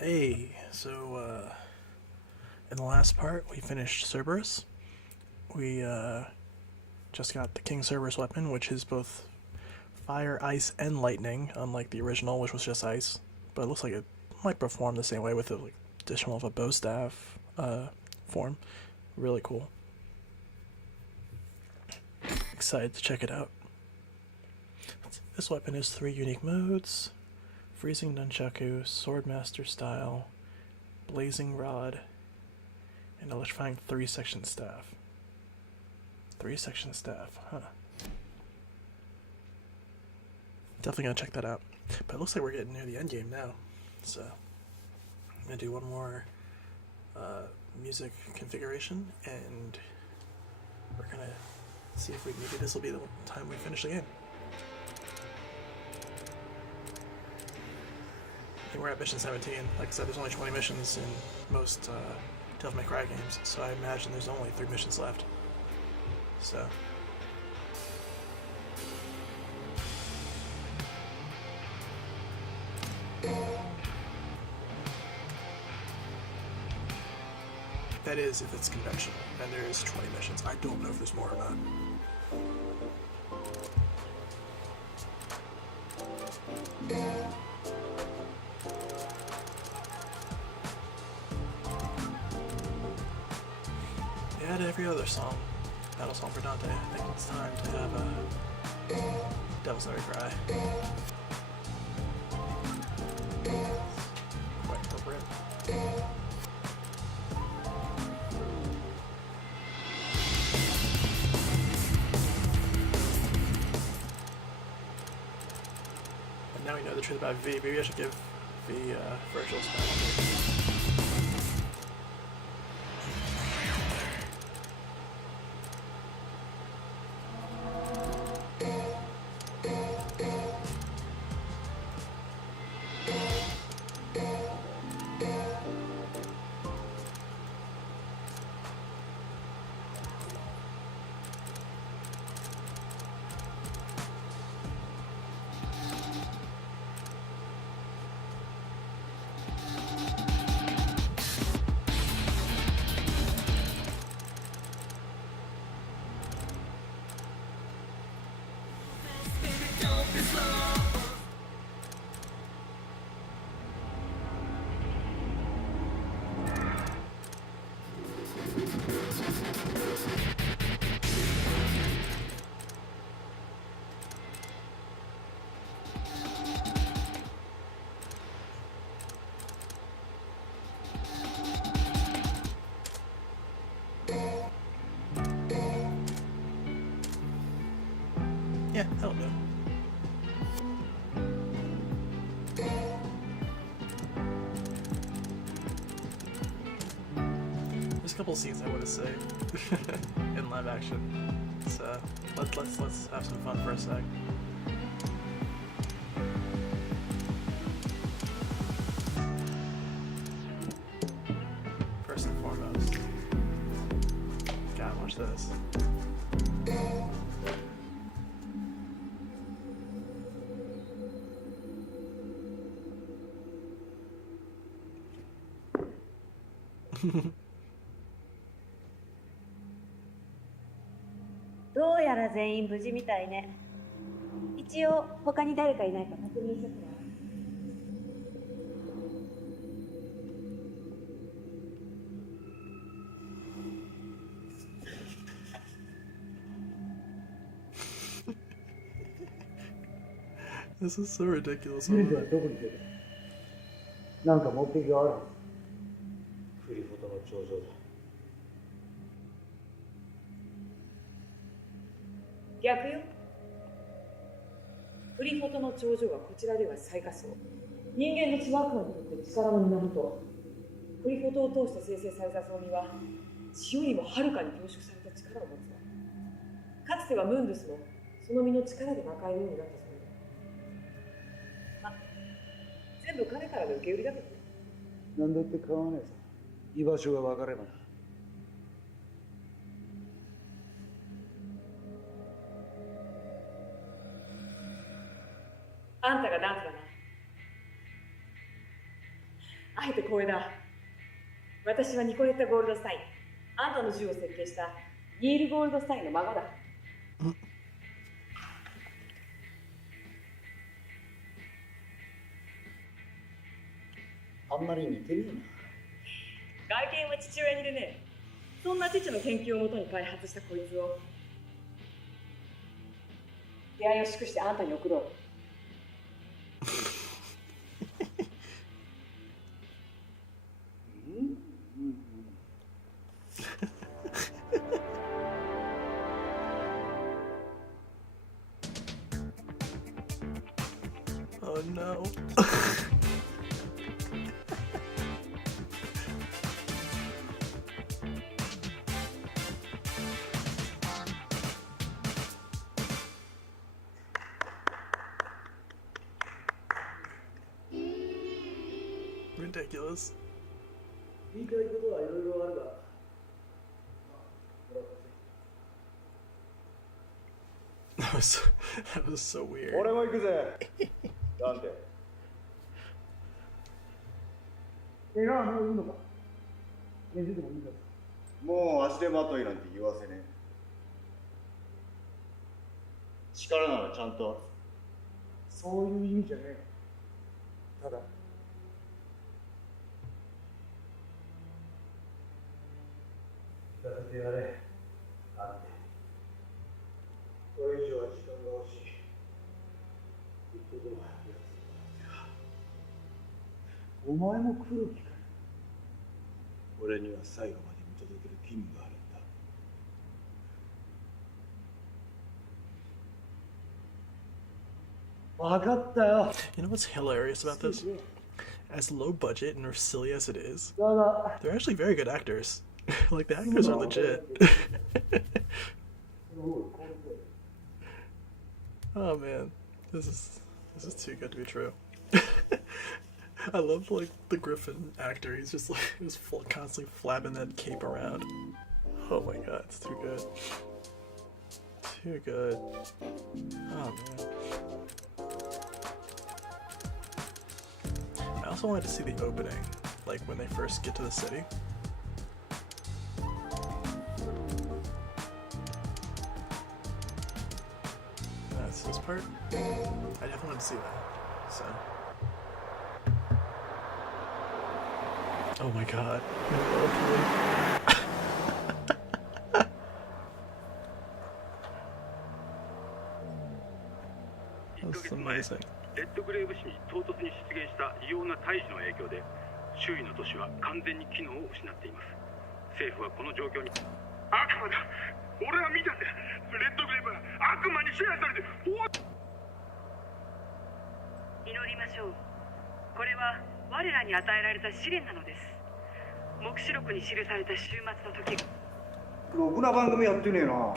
Hey, in the last part, we finished Cerberus. We just got the King Cerberus weapon, which is both fire, ice, and lightning, unlike the original, which was just ice. But it looks like it might perform the same way with the additional of a bow staff form. Really cool. Excited to check it out. This weapon has 3 unique modes: Freezing Nunchaku, Swordmaster style, Blazing Rod, and Electrifying 3-section staff. 3-section staff, huh. Definitely gonna check that out. But it looks like we're getting near the end game now. So, I'm gonna do one more music configuration, and we're gonna see if maybe this will be the time we finish the game. I think we're at mission 17. Like I said, there's only 20 missions in most Devil May Cry games, so I imagine there's only 3 missions left. So. That is if it's conventional, and there is 20 missions. I don't know if there's more or not. They had every other song. Battle Song for Dante. I think it's time to have a Devil's Every Cry. Quite appropriate. And now we know the truth about V. Maybe I should give V Virgil's battle. Yeah, that'll do. There's a couple scenes I want to say in live action, so let's have some fun for a sec. First and foremost, gotta watch this.どうやら全員無事みたいね。一応他に誰かいないか確認してくれ。This is so ridiculous. ユニズはどこに出る？なんか目的があるはず。クリフォトの頂上だ。逆よ。クリフォトの頂上はこちらでは最下層。人間の血は悪魔にとって力の源。クリフォトを通して生成されたゾンビは血よりもはるかに凝縮された力を持つわ。かつてはムンドゥスもその身の力で魔界のようになったそうだ。ま、全部彼からの受け売りだけどね。なんだって構わねえさ。居場所が分かればな。あんたがダンスだな。あえて光栄だ。私はニコレッタ・ゴールドスタイン。あんたの銃を設計したニール・ゴールドスタインの孫だ。あんまり似てねえな。外見は父親にでね。そんな父の研究をもとに開発したこいつを出会いを祝してあんたに送ろう。Oh no. Ridiculous. 言いたいことはいろいろあるが、That was so weird. 俺も行くぜ。なんて。なあ、もういいのか。寝ててもいいんだ。もう足手まといなんて言わせねえ。力ならちゃんと。そういう意味じゃねえ。ただ、させてやれ。なんて。これ以上は時間が欲しい。一刻も早くやつお前も来る気か。俺には最後まで見届ける義務があるんだ。分かったよ。You know what's hilarious about this? As low budget and as silly as it is, だが、 they're actually very good actors. Like the actors are legit. Oh man, this is too good to be true. I love like the Griffin actor. He's just like constantly flapping that cape around. Oh my god, it's too good. Too good. Oh man. I also wanted to see the opening, like when they first get to the city. That's this part. I definitely want to see that. So. Oh my god. That's amazing. レッドグレーブ市に唐突に出現した異様な大樹の影響で周囲の都市は完全に機能を失っています。政府はこの状況に悪魔だ。俺は見たんだ。レッドグレーブは悪魔に支配されて祈りましょう。これは我らに与えられた試練なのです。黙示録に記された終末の時。ろくな番組やってねえな。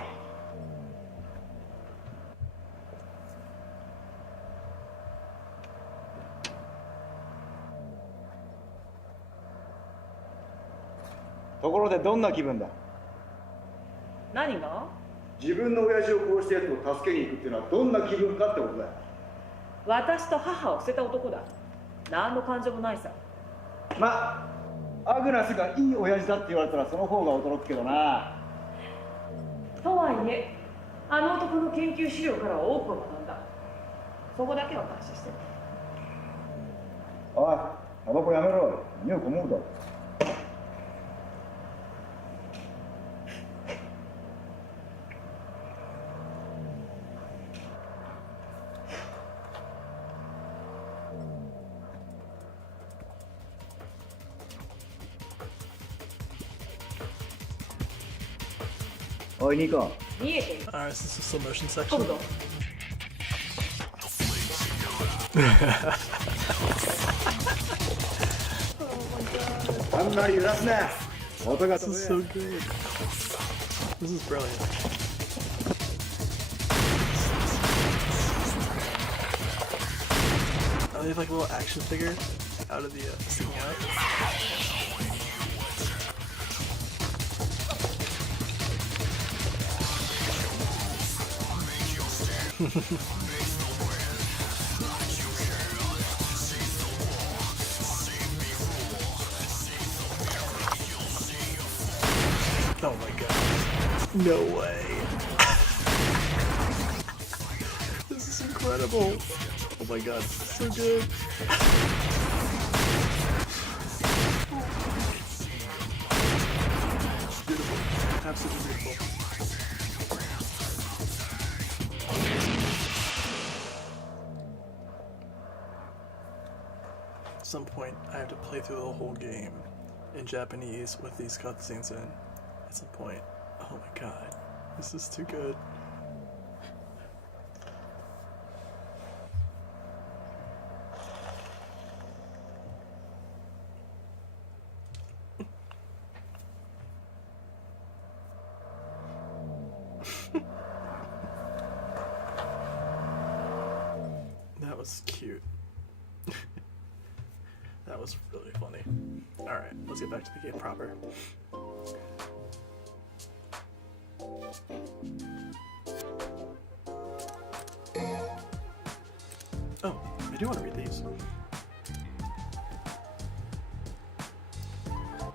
ところでどんな気分だ。何が？自分の親父を殺したやつを助けに行くっていうのはどんな気分かってことだよ。私と母を捨てた男だ。何の感情もないさ。まあアグナスがいい親父だって言われたらその方が驚くけどな。とはいえ、あの男の研究資料からは多くを学んだ。そこだけは感謝してる。おい、タバコやめろ。匂いこもるだろ。おい、ニコ。見えてる。 Alright, this is the slow motion 飛 section. ぶぞ。あんまり揺らすな。音が This 飛 is ぶ so good. This is brilliant. Oh, they have like a little action figure out of the sticking out. Oh my god. No way. This is incredible. Oh my god, this is so good. Beautiful. Absolutely beautiful. At some point, I have to play through the whole game in Japanese with these cutscenes in. At some point. Oh my god. This is too good. That was cute. That was really funny. Alright, let's get back to the game proper. Oh, I do want to read these.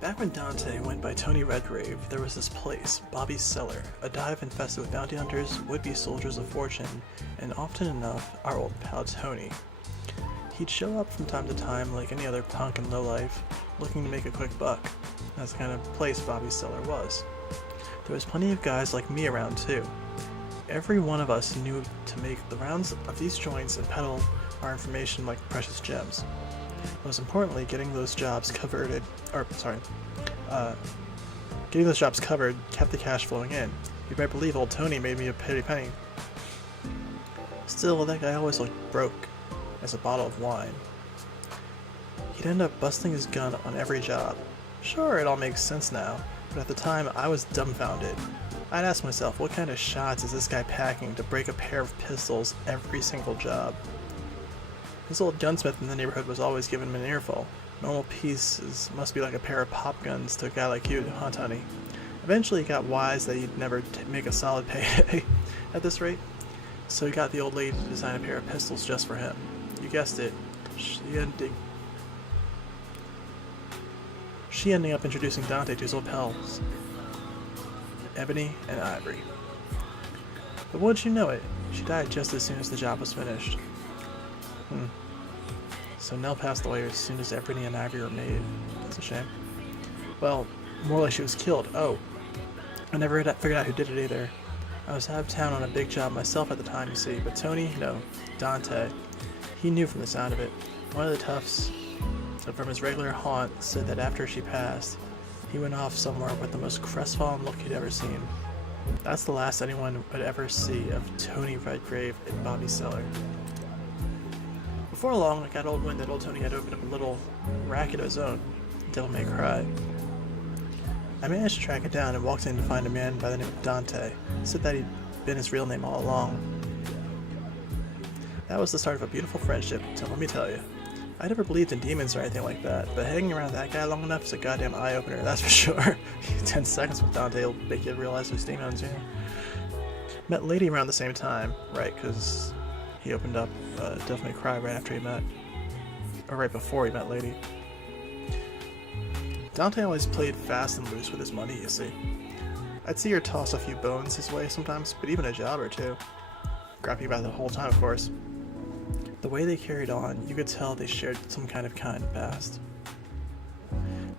Back when Dante went by Tony Redgrave, there was this place, Bobby's Cellar, a dive infested with bounty hunters, would-be soldiers of fortune, and often enough, our old pal Tony. He'd show up from time to time like any other punk and lowlife, looking to make a quick buck. That's the kind of place Bobby's Cellar was. There was plenty of guys like me around too. Every one of us knew to make the rounds of these joints and peddle our information like precious gems. Most importantly, getting those jobs covered kept the cash flowing in. You might believe old Tony made me a pretty penny. Still, that guy always looked broke as a bottle of wine. He'd end up busting his gun on every job. Sure, it all makes sense now, but at the time I was dumbfounded. I'd ask myself, what kind of shots is this guy packing to break a pair of pistols every single job? This old gunsmith in the neighborhood was always giving him an earful. Normal pieces must be like a pair of pop guns to a guy like you, huh, Tony? Eventually he got wise that he'd never make a solid payday at this rate, so he got the old lady to design a pair of pistols just for him. You guessed it, she ending up introducing Dante to his old pals, Ebony and Ivory. But wouldn't you know it, she died just as soon as the job was finished. So Nell passed away as soon as Ebony and Ivory were made. That's a shame. Well, more like she was killed. Oh, I never figured out who did it either. I was out of town on a big job myself at the time, you see, but Tony, no, Dante, he knew from the sound of it. One of the toughs from his regular haunt said that after she passed, he went off somewhere with the most crestfallen look he'd ever seen. That's the last anyone would ever see of Tony Redgrave in Bobby's Cellar. Before long, I got old wind that old Tony had opened up a little racket of his own, Devil May Cry. I managed to track it down and walked in to find a man by the name of Dante. Said that he'd been his real name all along. That was the start of a beautiful friendship, so let me tell you. I never believed in demons or anything like that, but hanging around that guy long enough is a goddamn eye-opener, that's for sure. 10 seconds with Dante will make you realize there's demons here. Met Lady around the same time, right, because he opened up Devil May Cry right after he met, or right before he met Lady. Dante always played fast and loose with his money, you see. I'd see her toss a few bones his way sometimes, but even a job or two. Crappy about it the whole time, of course. The way they carried on, you could tell they shared some kind past.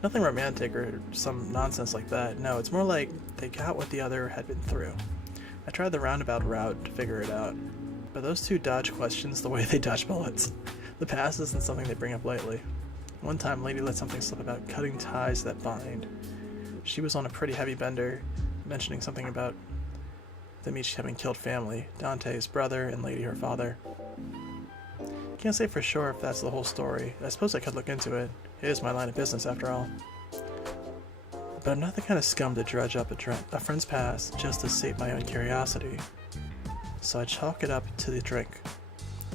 Nothing romantic or some nonsense like that, no, it's more like they got what the other had been through. I tried the roundabout route to figure it out, but those two dodge questions the way they dodge bullets. The past isn't something they bring up lightly. One time, Lady let something slip about cutting ties that bind. She was on a pretty heavy bender, mentioning something about them each having killed family, Dante's brother and Lady her father. Can't say for sure if that's the whole story. I suppose I could look into it. It is my line of business after all. But I'm not the kind of scum to dredge up a friend's past just to sate my own curiosity. So I chalk it up to the drink.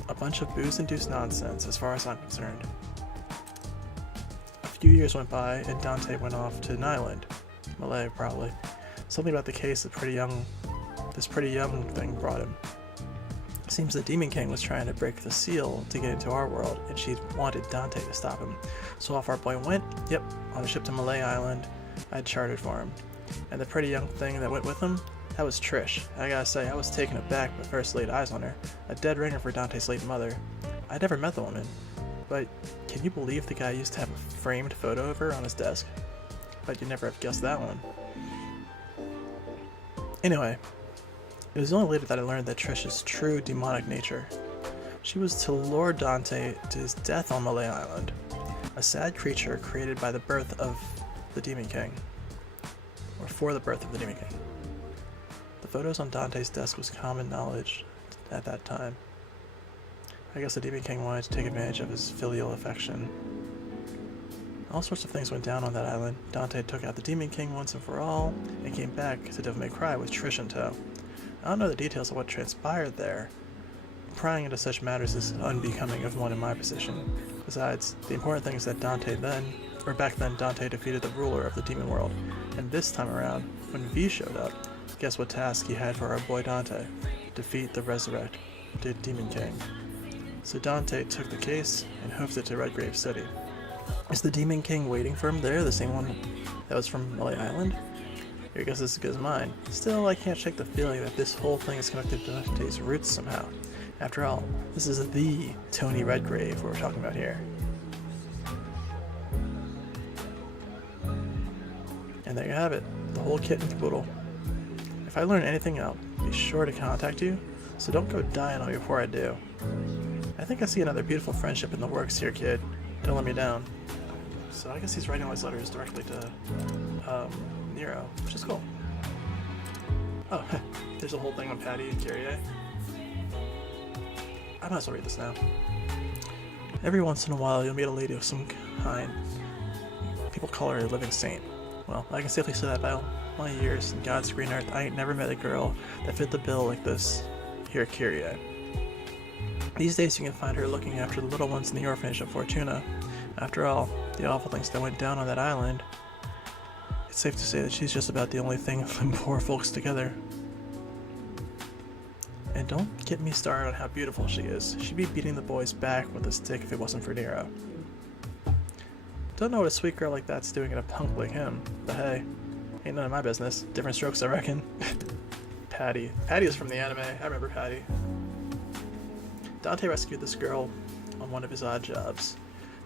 A bunch of booze-induced nonsense as far as I'm concerned. A few years went by and Dante went off to an island. Malay, probably. Something about the case this pretty young thing brought him. Seems the Demon King was trying to break the seal to get into our world, and she wanted Dante to stop him. So off our boy went, on a ship to Malay Island I'd chartered for him. And the pretty young thing that went with him, that was Trish. I gotta say, I was taken aback when I first laid eyes on her. A dead ringer for Dante's late mother. I'd never met the woman, but can you believe the guy used to have a framed photo of her on his desk? But you'd never have guessed that one. Anyway, it was only later that I learned that Trish's true demonic nature. She was to lure Dante to his death on Malay Island, a sad creature created by the birth of the Demon King, or for the birth of the Demon King. The photos on Dante's desk was common knowledge at that time. I guess the Demon King wanted to take advantage of his filial affection. All sorts of things went down on that island. Dante took out the Demon King once and for all, and came back to Devil May Cry with Trish in tow. I don't know the details of what transpired there. Prying into such matters is unbecoming of one in my position. Besides, the important thing is that back then Dante defeated the ruler of the demon world, and this time around, when V showed up, guess what task he had for our boy Dante? Defeat the resurrected Demon King. So Dante took the case and hoofed it to Redgrave City. Is the Demon King waiting for him there, the same one that was from Malay Island? Your guess is as good as mine. Still, I can't shake the feeling that this whole thing is connected to Dante's roots somehow. After all, this is the Tony Redgrave we're talking about here. And there you have it, the whole kit and caboodle. If I learn anything, I'll be sure to contact you, so don't go dying on me before I do. I think I see another beautiful friendship in the works here, kid. Don't let me down. So I guess he's writing all his letters directly to Nero, which is cool. Oh, there's a whole thing on Patty and Kyrie. I might as well read this now. Every once in a while, you'll meet a lady of some kind. People call her a living saint. Well, I can safely say that by all my years in God's green earth, I ain't never met a girl that fit the bill like this here at Kyrie. These days, you can find her looking after the little ones in the orphanage of Fortuna. After all, the awful things that went down on that island, it's safe to say that she's just about the only thing of them poor folks together. And don't get me started on how beautiful she is. She'd be beating the boys back with a stick if it wasn't for Nero. Don't know what a sweet girl like that's doing in a punk like him, but hey, ain't none of my business. Different strokes, I reckon. Patty. Patty is from the anime. I remember Patty. Dante rescued this girl on one of his odd jobs.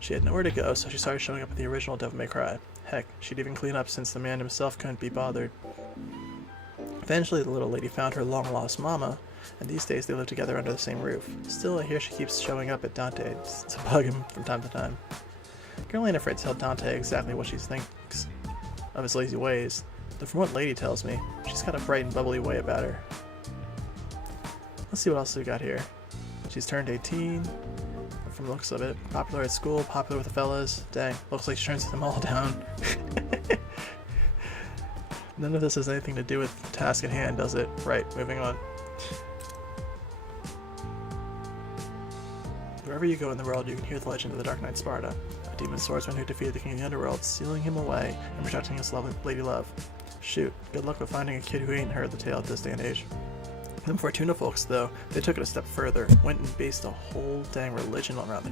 She had nowhere to go, so she started showing up at the original Devil May Cry. Heck, she'd even clean up since the man himself couldn't be bothered. Eventually, the little lady found her long-lost mama, and these days they live together under the same roof. Still, I hear she keeps showing up at Dante to bug him from time to time. Girl ain't afraid to tell Dante exactly what she thinks of his lazy ways, though from what Lady tells me, she's got a bright and bubbly way about her. Let's see what else we got here. She's turned 18, from the looks of it. Popular at school, popular with the fellas. Dang, looks like she turns them all down. None of this has anything to do with the task at hand, does it? Right, moving on. Wherever you go in the world, you can hear the legend of the Dark Knight Sparta, a demon swordsman who defeated the king of the underworld, sealing him away and protecting his lady love. Shoot, good luck with finding a kid who ain't heard the tale at this day and age. Them Fortuna folks, though, they took it a step further, went and based a whole dang religion around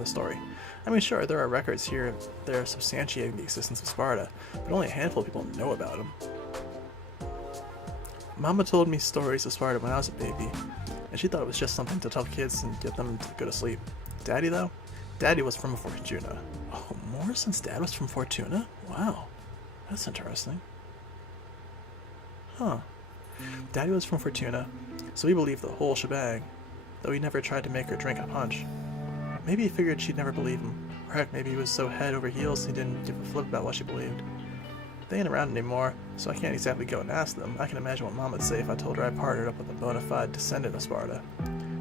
the story. I mean, sure, there are records here that are substantiating the existence of Sparta, but only a handful of people know about them. Mama told me stories of Sparta when I was a baby, and she thought it was just something to tell kids and get them to go to sleep. Daddy, though? Daddy was from Fortuna. Oh, Morrison's dad was from Fortuna? Wow, that's interesting. Huh. Daddy was from Fortuna, so he believed the whole shebang, though he never tried to make her drink a punch. Maybe he figured she'd never believe him, or heck, maybe he was so head over heels he didn't give a flip about what she believed. They ain't around anymore, so I can't exactly go and ask them. I can imagine what Mom would say if I told her I partnered up with a bona fide descendant of Sparta.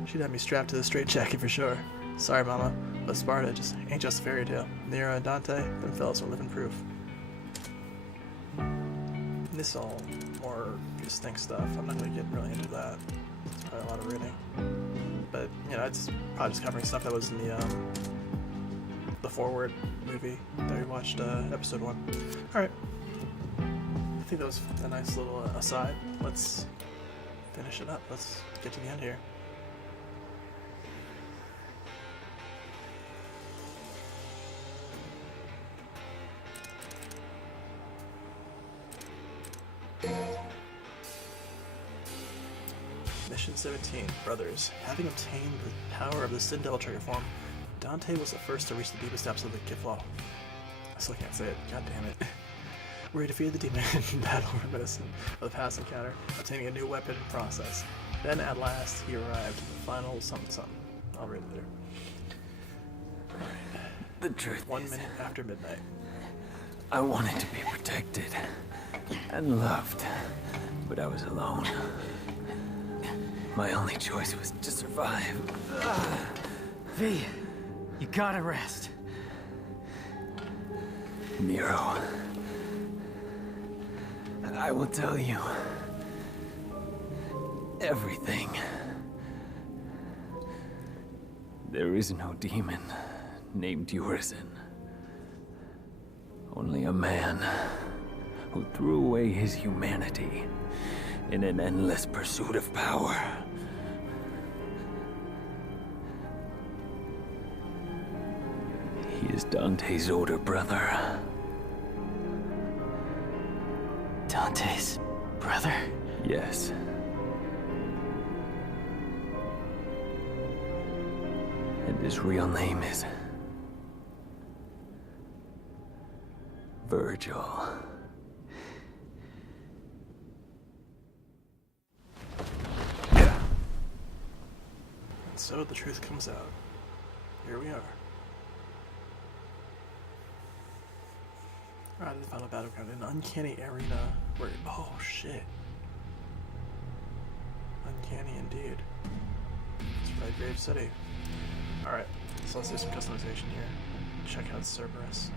She'd have me strapped to the straitjacket for sure. Sorry, Mama, but Sparta just ain't just a fairy tale. Nero and Dante, them fellas are living proof. This is all more distinct stuff. I'm not going to get really into that. It's probably a lot of reading. But, you know, it's probably just covering stuff that was in the Forward movie that we watched, episode 1. Alright. I think that was a nice little aside. Let's finish it up. Let's get to the end here. Mission 17, Brothers. Having obtained the power of the Sin Devil trigger form, Dante was the first to reach the deepest depths of the Kiflaw. I still can't say it, god damn it. Where he defeated the demon in battle reminiscent of the past encounter, obtaining a new weapon process. Then at last he arrived at the final something. I'll read it later. Alright. The truth 1 is, minute after midnight. I wanted to be protected and loved, but I was alone. My only choice was to survive. V, you gotta rest. Nero, I will tell you everything. There is no demon named Urizen. Only a man who threw away his humanity in an endless pursuit of power. He is Dante's older brother. Dante's brother? Yes. And his real name is Virgil. So the truth comes out. Here we are. Alright, the final battleground. An uncanny arena where... Oh, shit. Uncanny indeed. It's right, Grave City. Alright, so let's do some customization here. Check out Cerberus.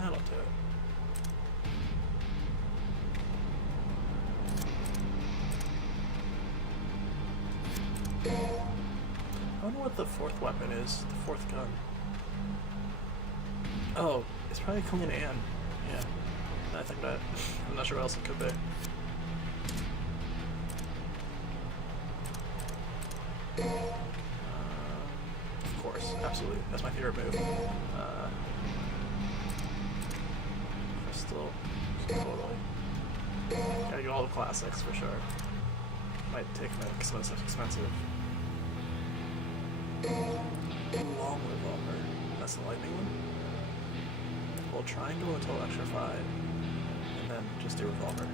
That'll do it. I wonder what the fourth weapon is, the fourth gun. Oh, it's probably Kung and Ann. Yeah, I think that. I'm not sure what else it could be. Of course, absolutely. That's my favorite move. Crystal, totally. Gotta get all the classics for sure. Might take a minute because some of this stuff's expensive. Long revolver. That's the lightning one. Hold triangle until electrified. And then just do revolver.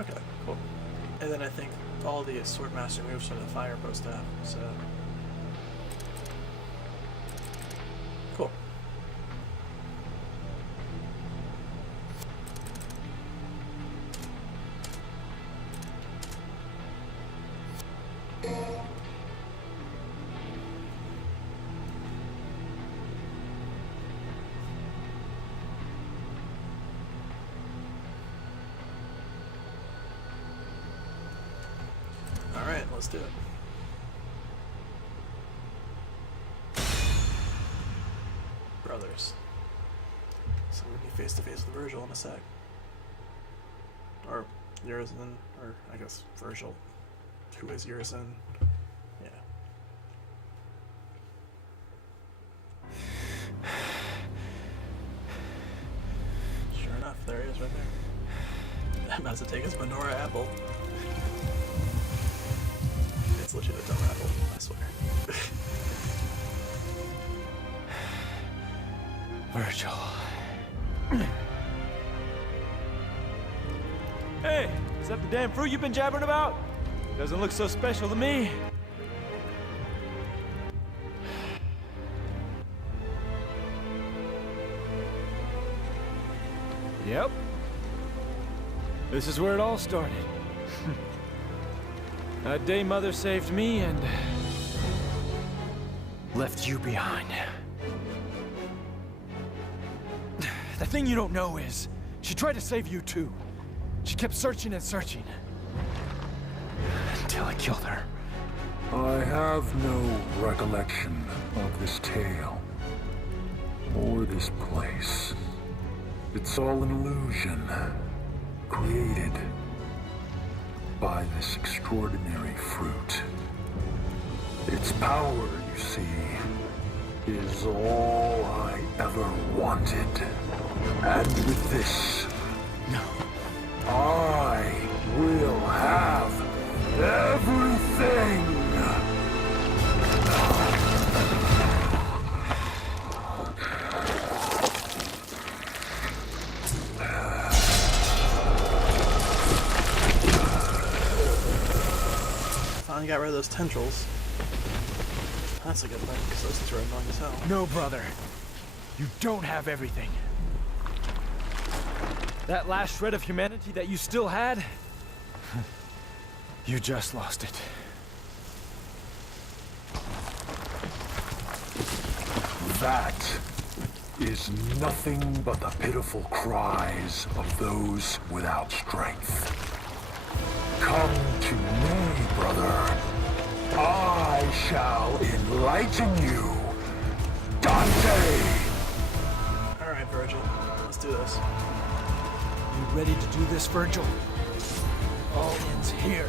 Okay, cool. And then I think all the Swordmaster moves from the fire post have, so... Cool. Alright, let's do it. Brothers. So we'll be face to face with Virgil in a sec. Or Urizen, or I guess Virgil. Who is Urizen? Yeah. Sure enough, there he is right there. I'm about to take his menorah apple. It's legit a dumb apple, I swear. Virgil. Hey, is that the damn fruit you've been jabbering about? Doesn't look so special to me. Yep. This is where it all started. That day Mother saved me and left you behind. The thing you don't know is, she tried to save you too. She kept searching and searching. Until I killed her. I have no recollection of this tale, or this place. It's all an illusion, created by this extraordinary fruit. Its power, you see, is all I ever wanted. And with this, I will have everything! Finally got rid of those tendrils. That's a good thing, because those things are annoying as hell. No, brother. You don't have everything. That last shred of humanity that you still had, you just lost it. That is nothing but the pitiful cries of those without strength. Come to me, brother. I shall enlighten you, Dante! Alright, Virgil. Let's do this. You ready to do this, Virgil? All ends here.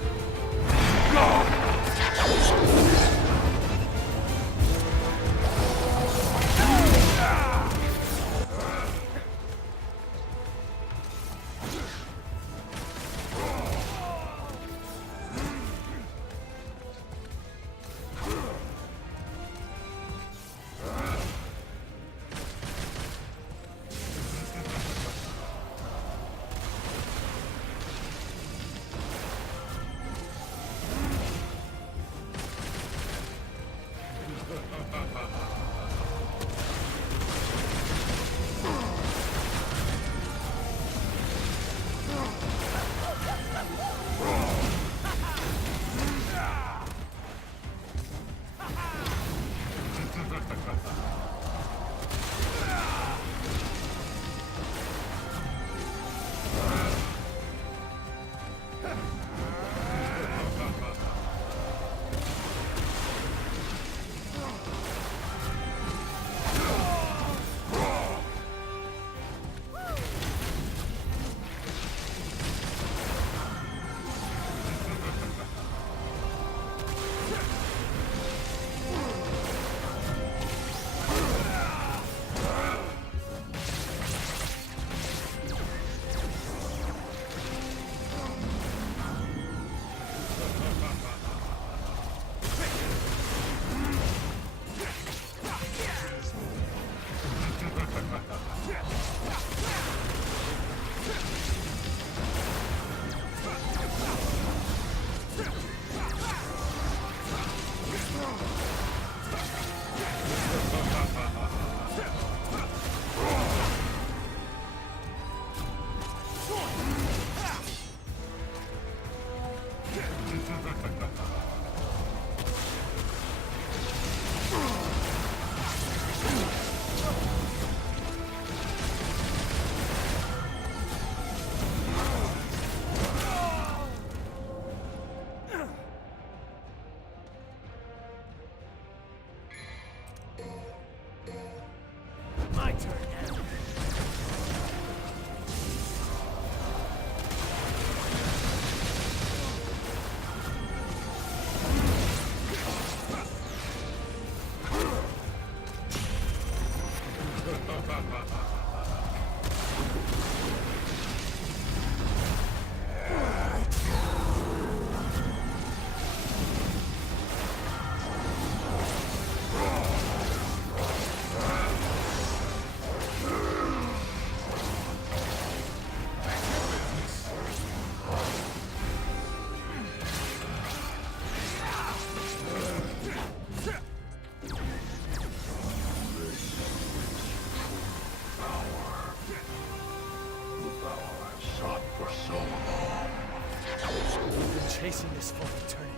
Chasing this for eternity.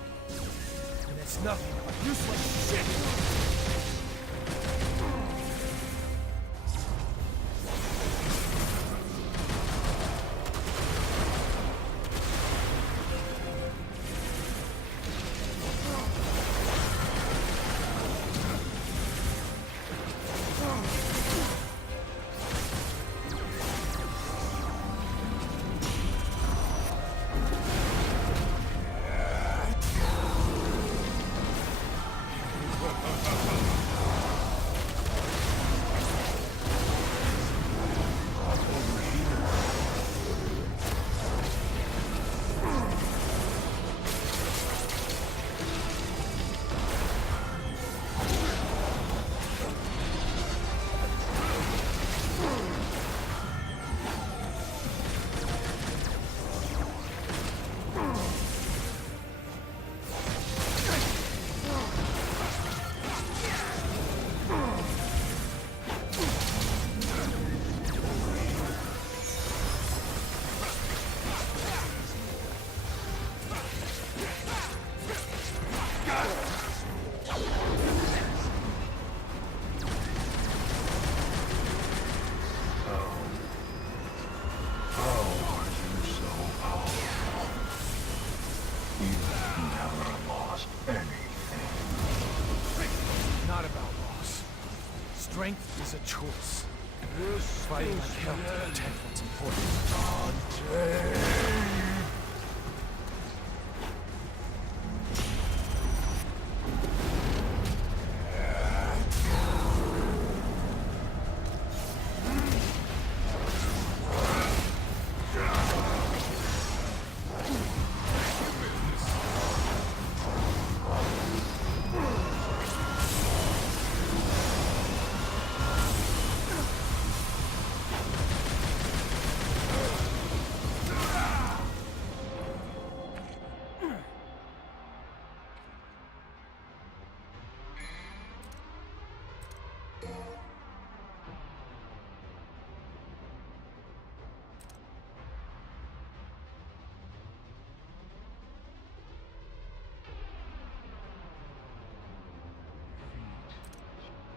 And it's nothing but useless shit! choice. Fighting like hell to protect what's important.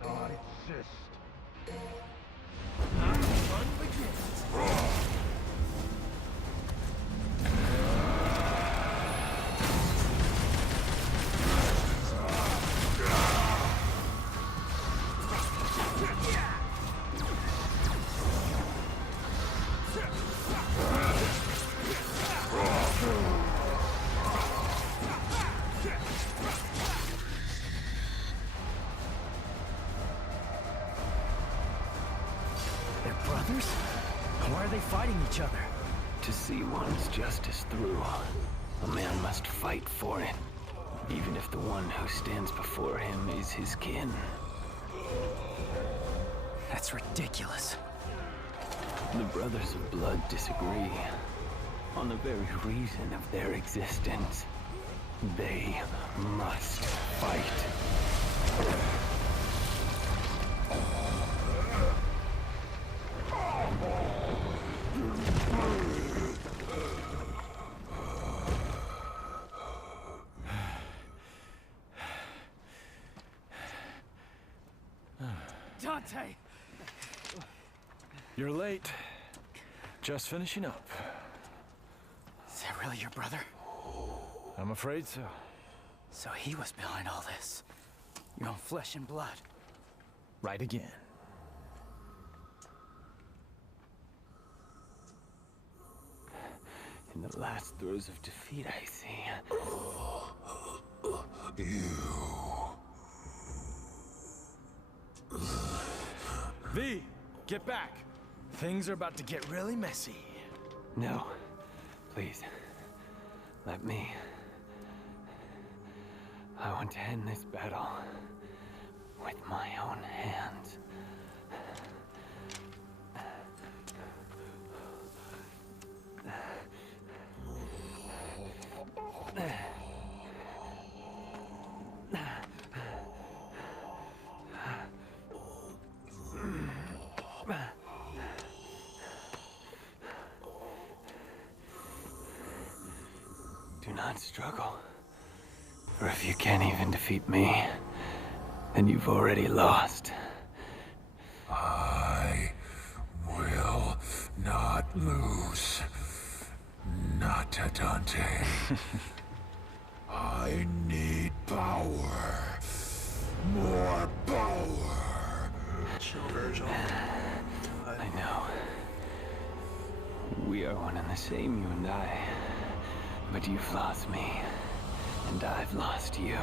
I insist. Fun begins. They're brothers? Why are they fighting each other? To see one's justice through, a man must fight for it, even if the one who stands before him is his kin. That's ridiculous. The brothers of blood disagree on the very reason of their existence. They must fight. Dante! You're late. Just finishing up. Is that really your brother? I'm afraid so. So he was behind all this. Your own flesh and blood. Right again. In the last throes of defeat, I see. V, get back. Things are about to get really messy. No. Please. Let me. I want to end this battle with my own hands. Do not struggle. For if you can't even defeat me, then you've already lost. I will not lose. Not to Dante. I need power. More power. Chill, Virgil. I know. We are one and the same, you and I. But you've lost me, and I've lost you.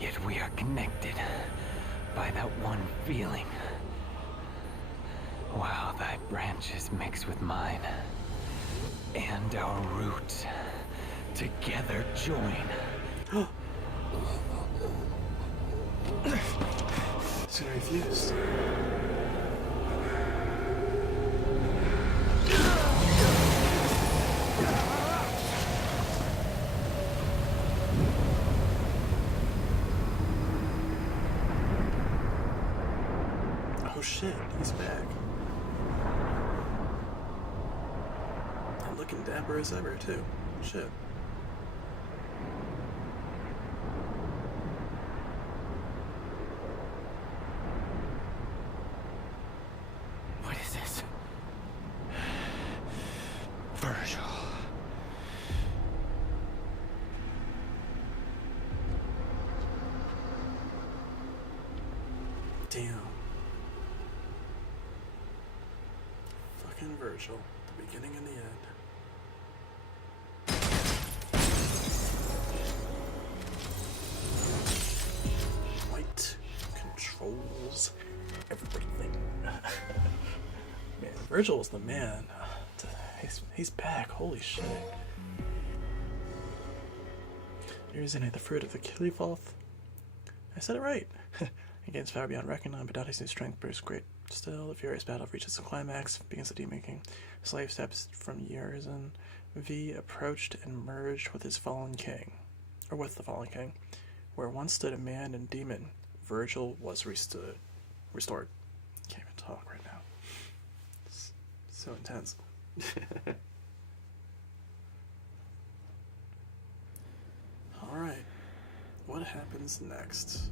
Yet we are connected by that one feeling. While thy branches mix with mine, and our roots together join. He's very fused. Oh shit, he's back. And looking dapper as ever, too. Shit. What is this? Virgil. and Virgil, the beginning and the end. White controls everything. Man, Virgil was the man. He's back. Holy shit. Here's in it the fruit of the Kilifoth. I said it right. Against power beyond reckoning, but Dante's new strength proves great. Still, the furious battle reaches the climax, begins the demon-king. Slave steps from years, and V approached and merged with his fallen king. Or with the fallen king. Where once stood a man and demon, Virgil was restored. Can't even talk right now. It's so intense. Alright. What happens next?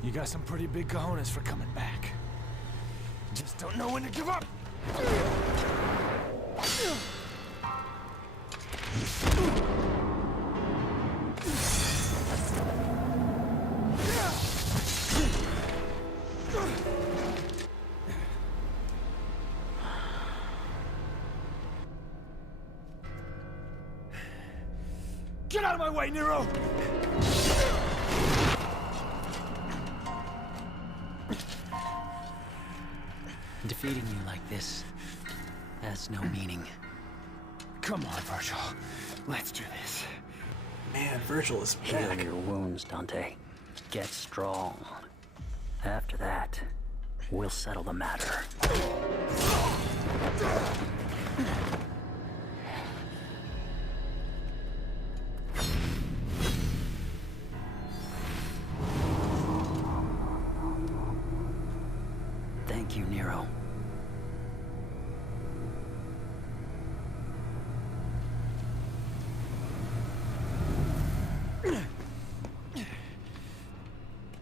You got some pretty big cojones for coming back. Just don't know when to give up. Get out of my way, Nero! Defeating you like this has no meaning. Come on, Virgil. Let's do this. Man, Virgil is Heal back. your wounds, Dante. Get strong. After that, we'll settle the matter. Thank you, Nero.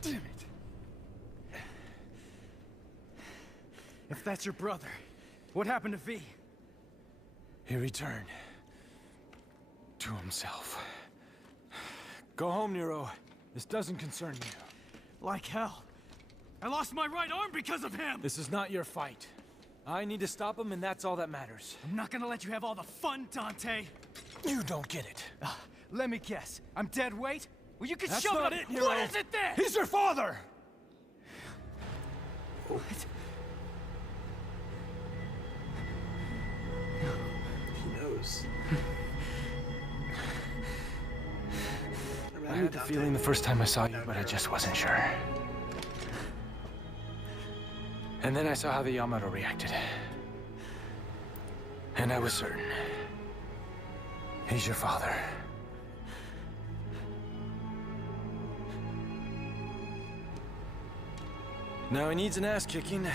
Damn it. If that's your brother, what happened to V? He returned to himself. Go home, Nero. This doesn't concern you. Like hell. I lost my right arm because of him! This is not your fight. I need to stop him, and that's all that matters. I'm not gonna let you have all the fun, Dante! You don't get it. Let me guess. I'm dead weight? Well, you can That's shove not it it, up. Nero. What is it then? He's your father! What? He knows. I had the feeling the first time I saw you, but I just wasn't sure. And then I saw how the Yamato reacted. And I was certain. He's your father. Now he needs an ass kicking.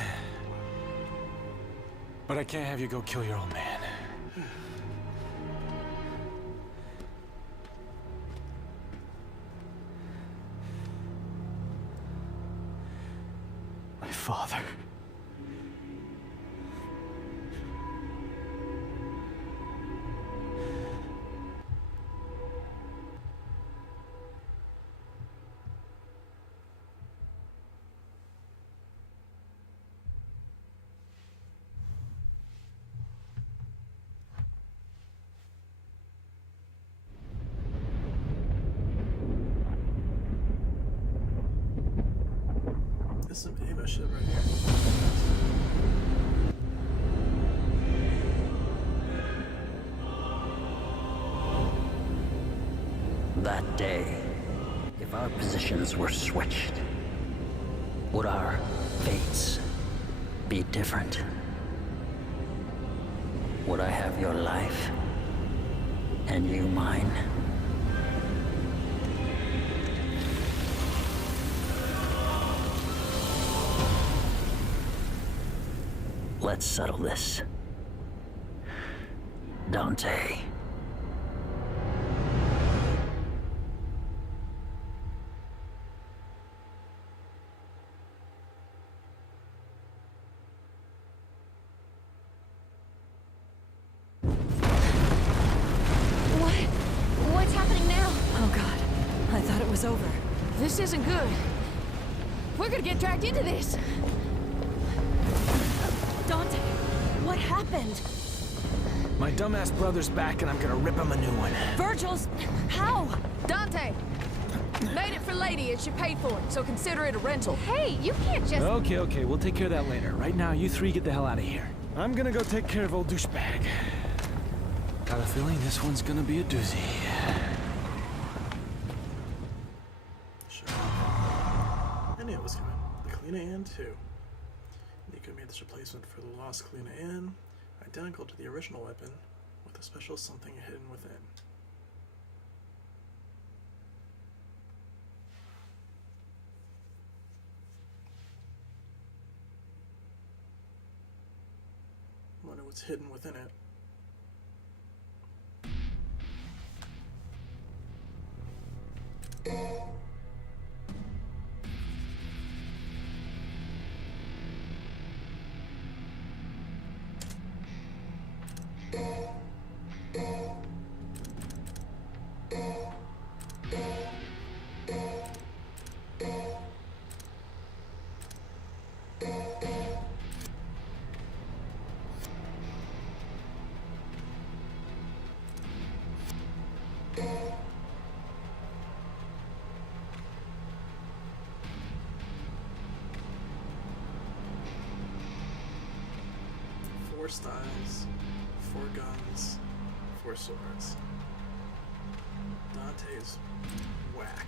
But I can't have you go kill your old man. My father. This is some Ava shit right here. That day, if our positions were switched, would our fates be different? Would I have your life and you mine? Let's settle this. Dante. is over. This isn't good. We're gonna get dragged into this. Dante, what happened? My dumbass brother's back and I'm gonna rip him a new one. Virgil's... How? Dante! Made it for Lady and she paid for it, so consider it a rental. Hey, you can't just... Okay, we'll take care of that later. Right now, you three get the hell out of here. I'm gonna go take care of old douchebag. Got a feeling this one's gonna be a doozy. Sure. I knew it was coming. The Kalina Ann 2. Nico made this replacement for the lost Kalina Ann, identical to the original weapon, with a special something hidden within. Wonder what's hidden within it. Four styles, 4 guns, 4 swords. Dante's whack.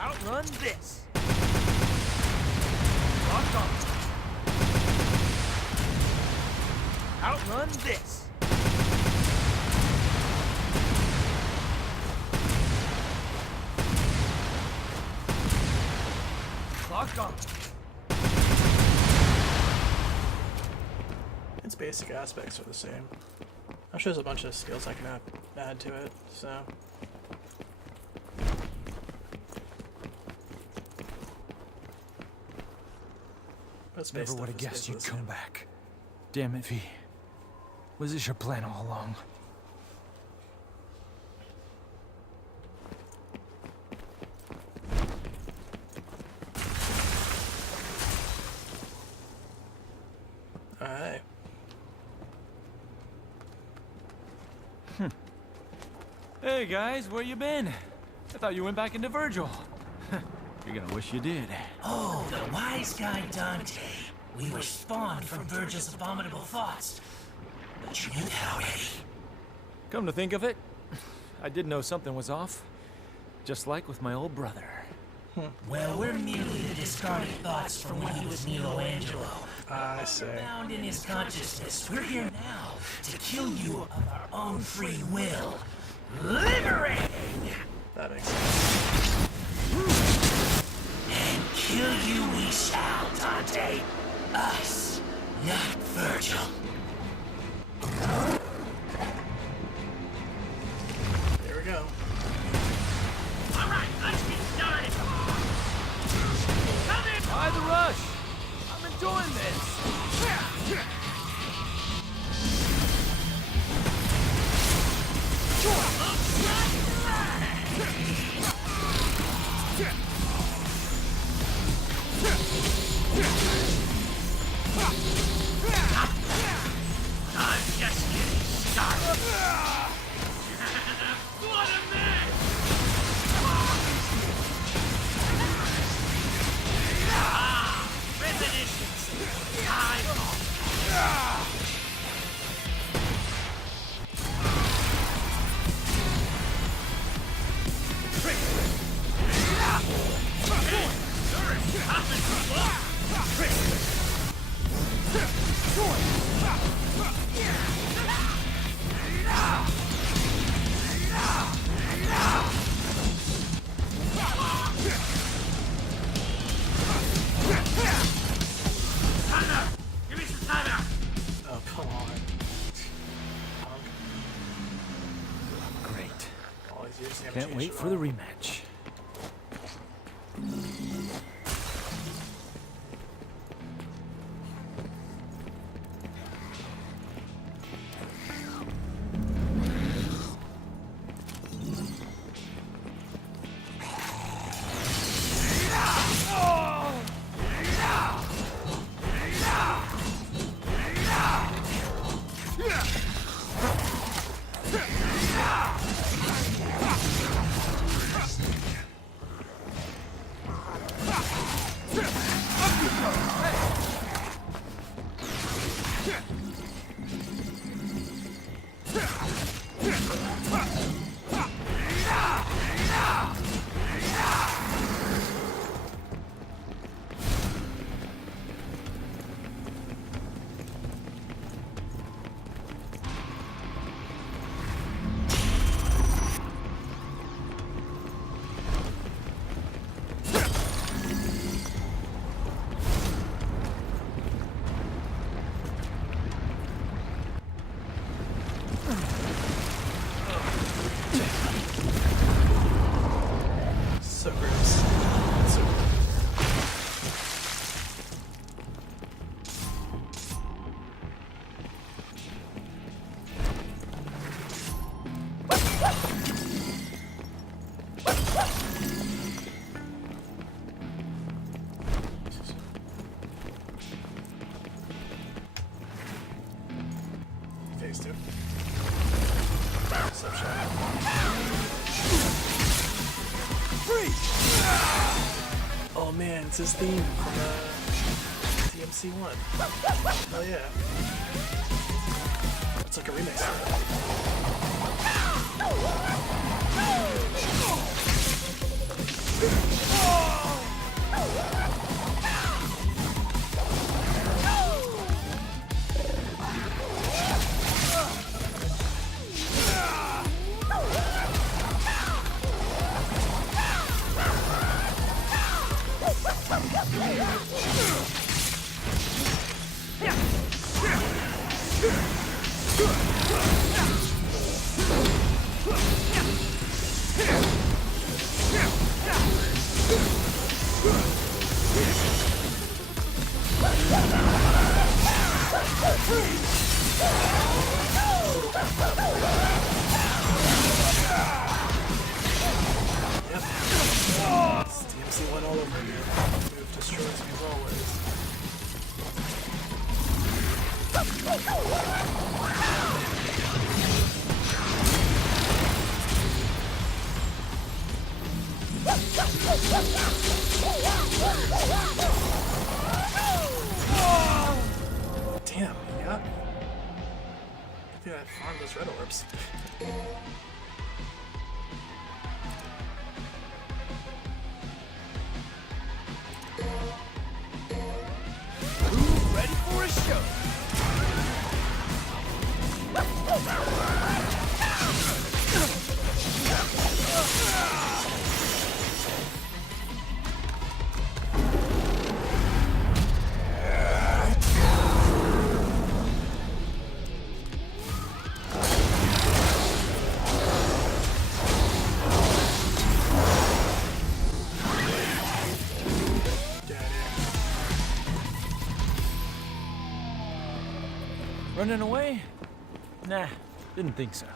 Outrun this. Lock on. Outrun this. Lock on. Its basic aspects are the same. I'm sure there's a bunch of skills I can add to it, so... Never would have guessed you'd come back. Damn it, V. Was this your plan all along? Alright. Hey guys, where you been? I thought you went back into Virgil. You're gonna wish you did. Oh, the wise guy Dante. We were spawned from Virgil's abominable thoughts. But you knew that already. Come to think of it, I did know something was off. Just like with my old brother. Well, we're merely the discarded thoughts from when he was Michelangelo. I see. Found in his consciousness. We're here now to kill you of our own free will. Liberating! That makes sense. And kill you we shall, Dante. Us, not Virgil. There we go. Alright, let's get started. Come in! Why the rush? I'm enjoying this. I'm just getting started. What a mess! Premonitions. Can't wait for the rematch. So gross. So phase 2. Stop shot. Oh man, it's his theme from DMC1. Oh yeah. It's like a remix. It's DMC1 all over again. Move destroys me as always. Damn, he got me. I think I farmed those red orbs. Who's ready for a show? Running away? Nah, didn't think so.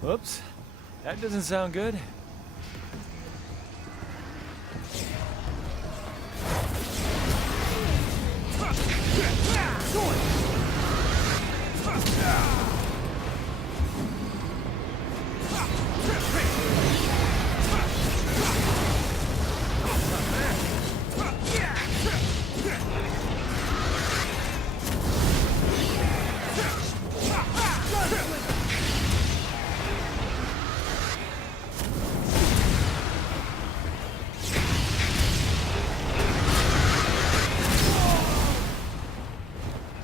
Whoops. That doesn't sound good.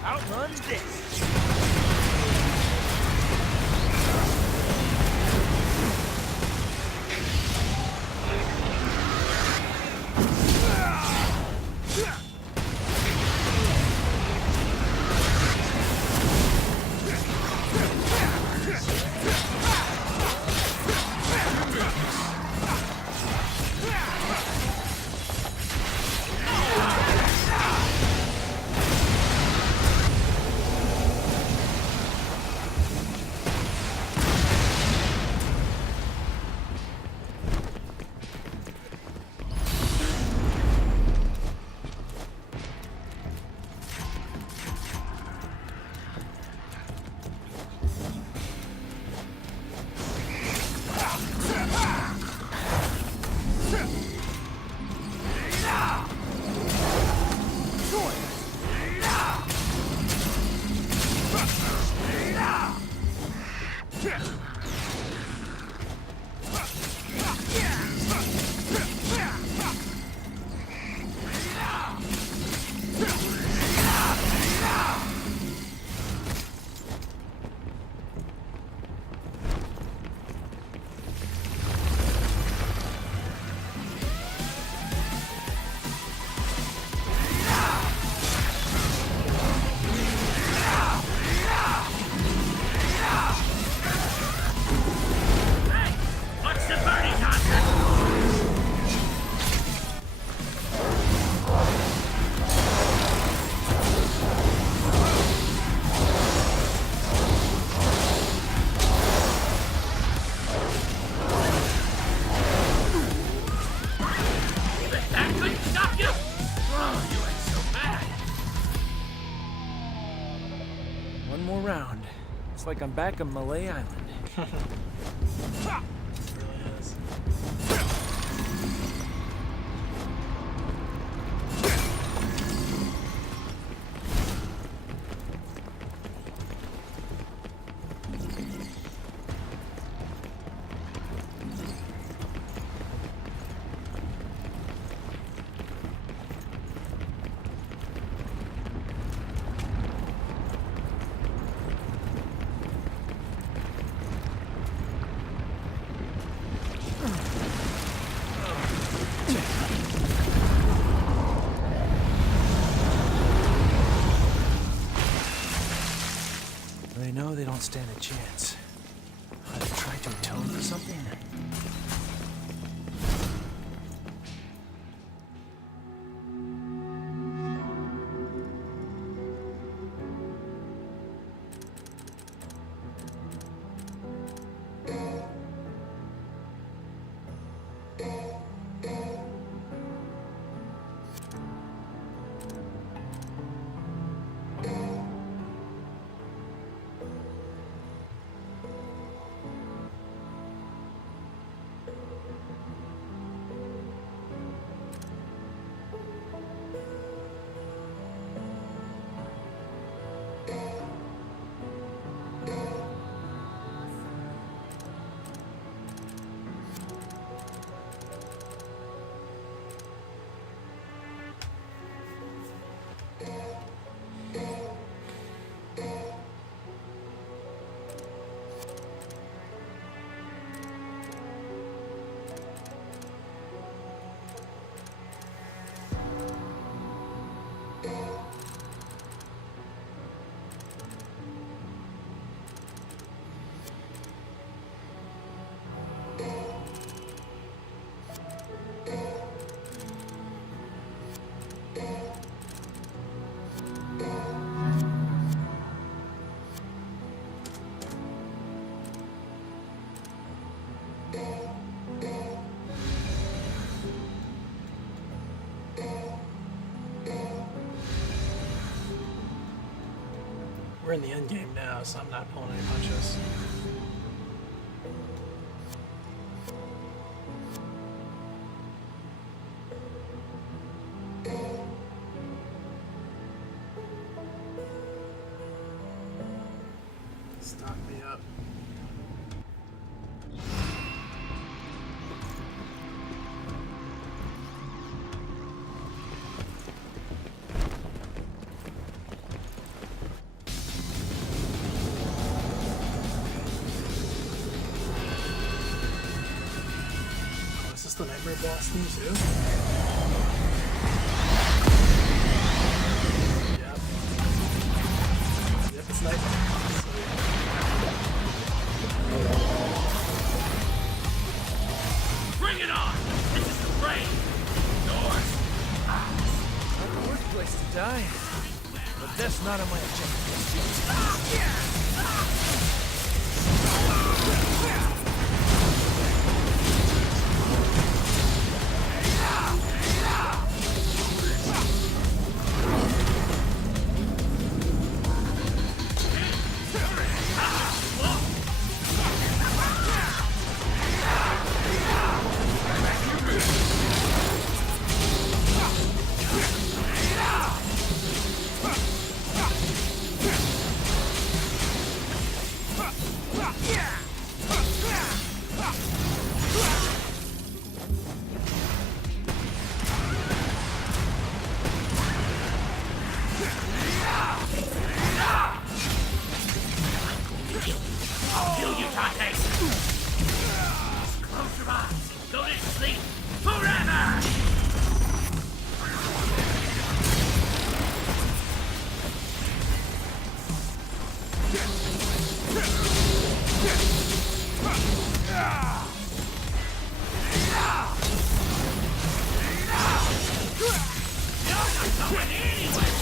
Outrun this! One more round. It's like I'm back on Malay Island. stand a chance. Are they trying to atone for something? We're in the end game now, so I'm not pulling any punches. Stock me up. Is the Nightmare boss theme too? Yep. Yep, it's Nightmare. Bring it on! This is the rain! Yours! Not the worst place to die. But that's not on my agenda. I'll kill you, Dante! Close your eyes. Go to sleep forever! You're not going anywhere!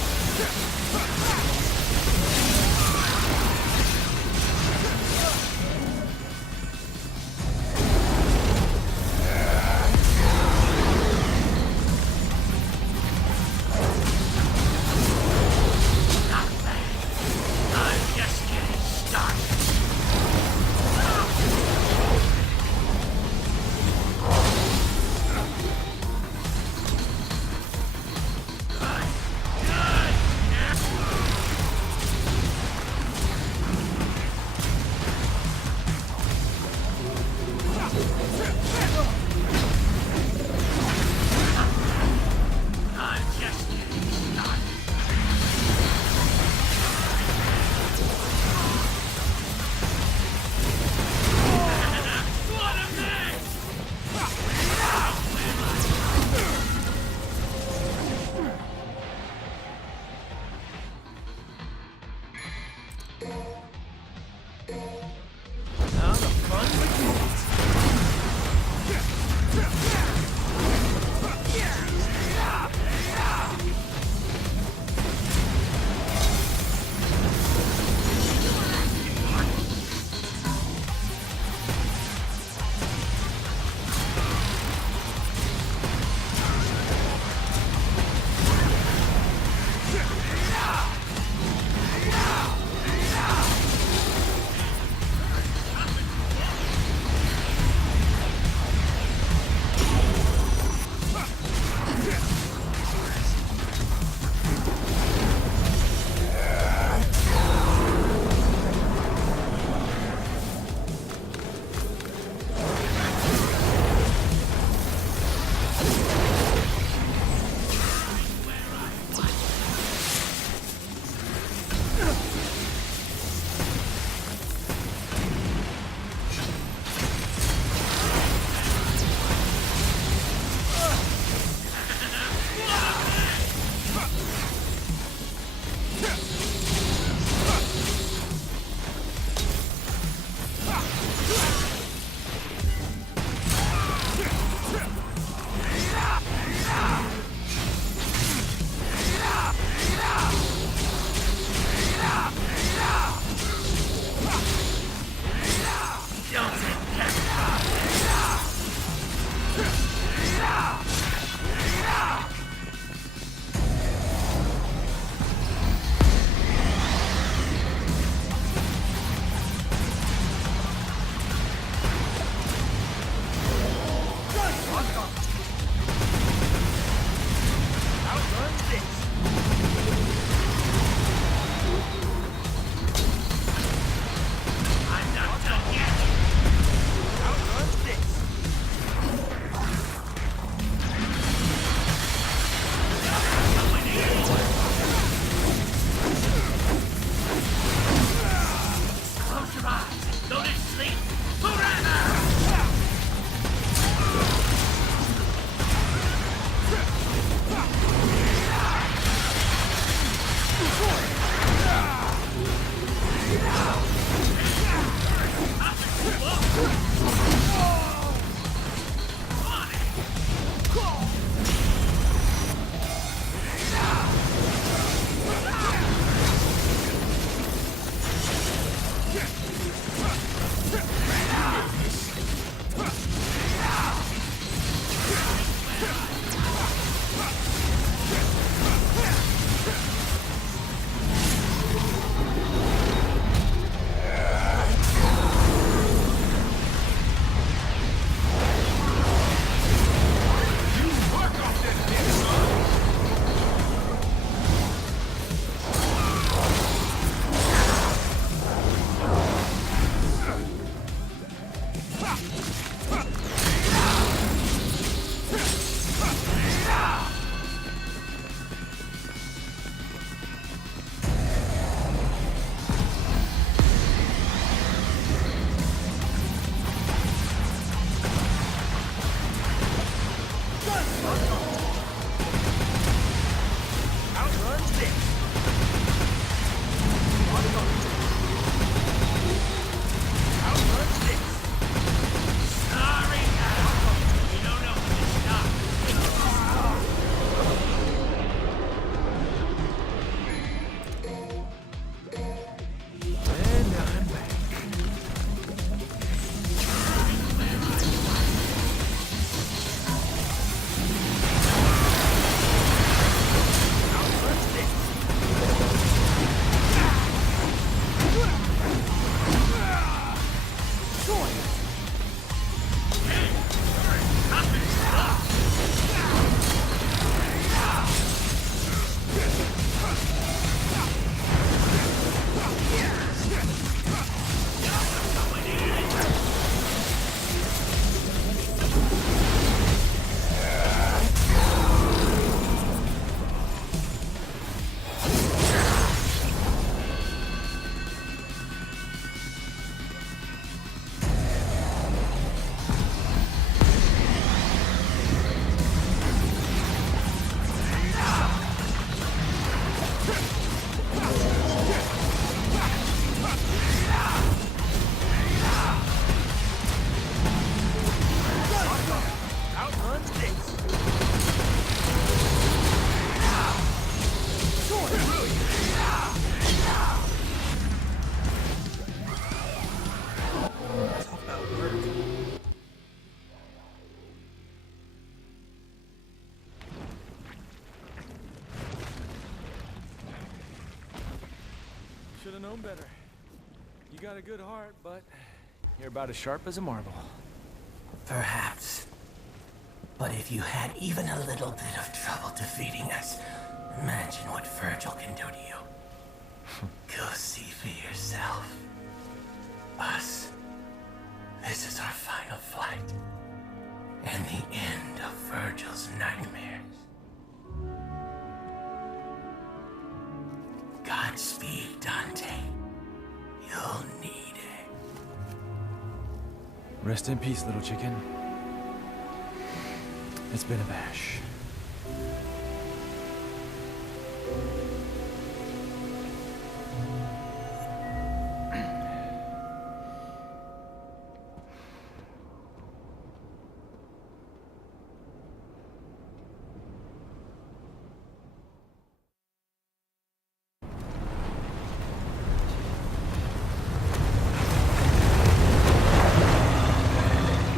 Should have known better. You got a good heart, but you're about as sharp as a marble. Perhaps. But if you had even a little bit of trouble defeating us, imagine what Virgil can do to you. Go see for yourself. Us. This is our final fight. And the end of Virgil's nightmares. Godspeed, Dante. You'll need it. Rest in peace, little chicken. It's been a bash.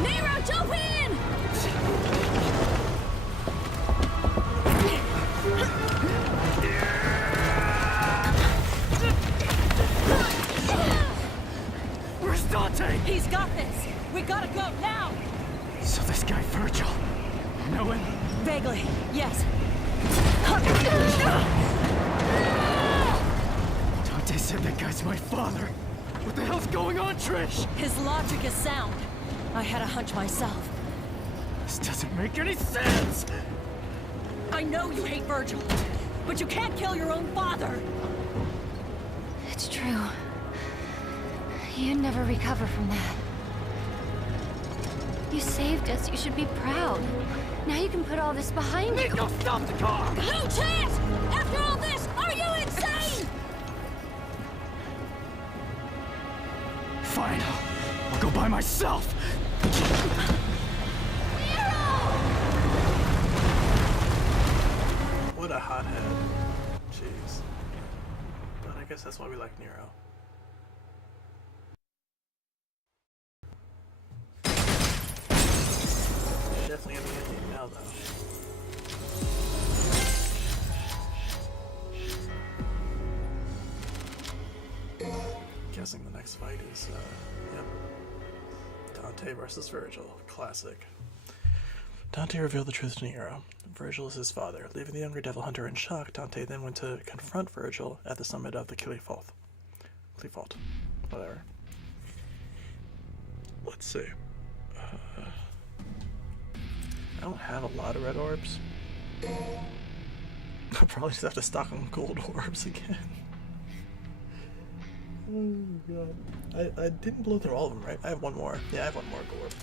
Nero, jump in! Where's Dante? He's got this. We gotta go now. So this guy Virgil. Know him? Vaguely, yes. Dante said that guy's my father. What the hell's going on, Trish? His logic is sound. I had a hunch myself. This doesn't make any sense! I know you hate Virgil, but you can't kill your own father. It's true. You'd never recover from that. You saved us. You should be proud. Now you can put all this behind you. Nico, stop the car! No chance! After all this, are you insane? Fine. I'll go by myself. What a hothead. Jeez. But I guess that's why we like Nero. Definitely gonna be ending now, though. Guessing the next fight is, yep. Dante versus Virgil. Classic. Dante revealed the truth to Nero. Virgil is his father. Leaving the younger devil hunter in shock, Dante then went to confront Virgil at the summit of the Clearfault. Whatever. Let's see. I don't have a lot of red orbs. I'll probably just have to stock on gold orbs again. Oh god. I didn't blow through all of them, right? I have one more. Yeah, I have one more gold.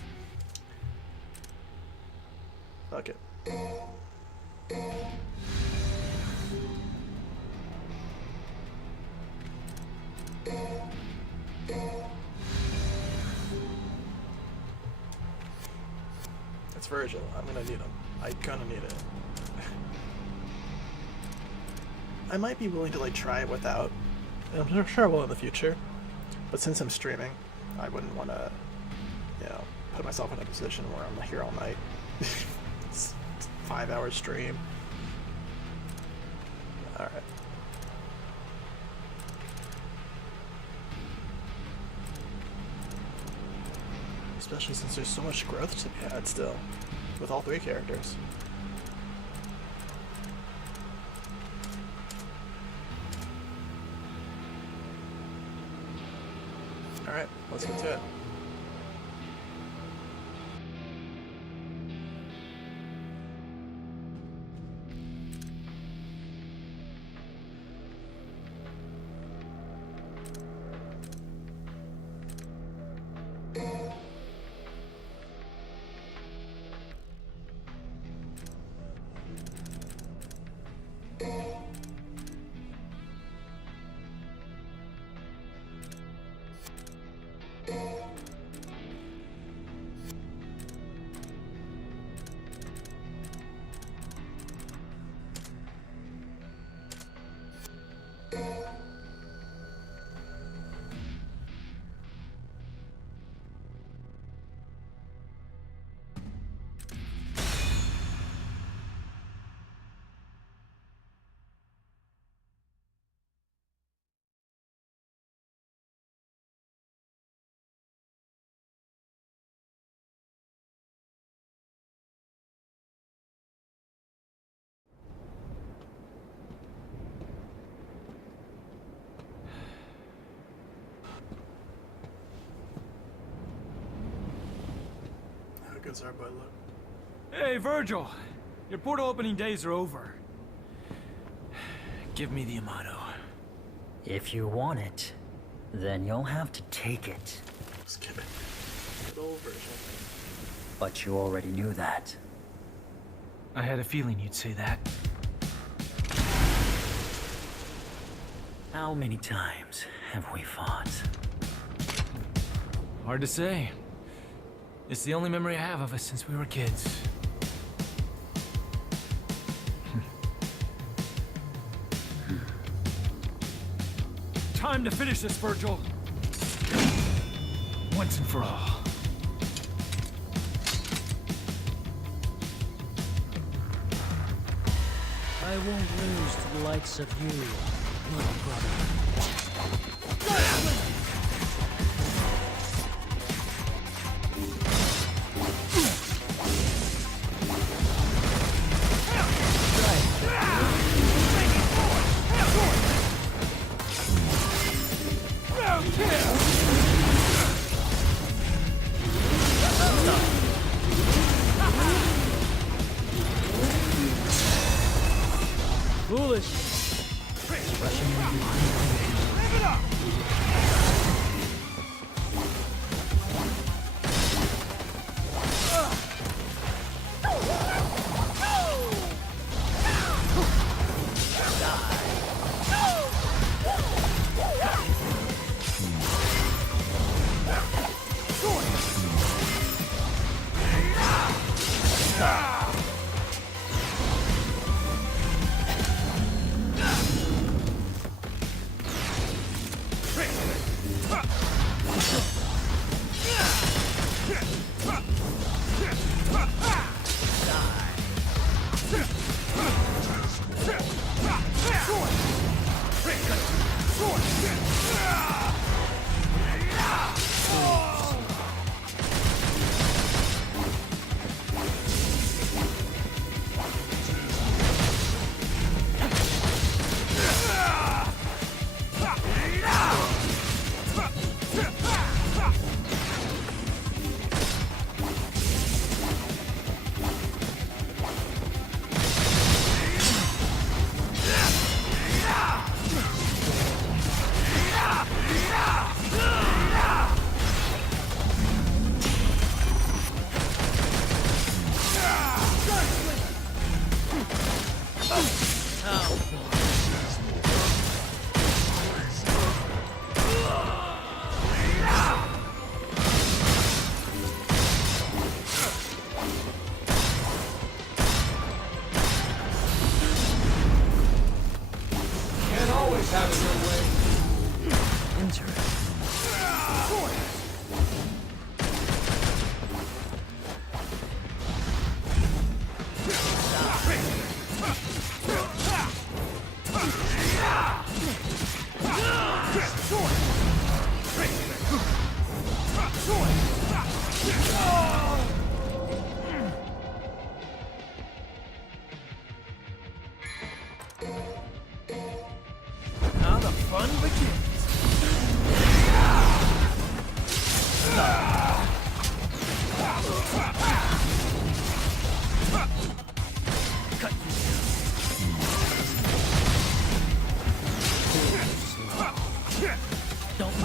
Fuck it. It's Virgil. I'm gonna need him. I'm gonna need it. I might be willing to like try it without. I'm sure I will in the future. But since I'm streaming, I wouldn't want to, you know, put myself in a position where I'm here all night. It's a 5-hour stream. Alright. Especially since there's so much growth to be had still, with all 3 characters. Alright, let's get to it. good's our boy Luke. Hey, Virgil! Your portal opening days are over. Give me the Amato. If you want it, then you'll have to take it. Skip it. Good old version. But you already knew that. I had a feeling you'd say that. How many times have we fought? Hard to say. It's the only memory I have of us since we were kids. Time to finish this, Virgil. Once and for all. I won't lose to the likes of you, little brother. Foolish. Live it up! Now the fun begins. Cut you down. Don't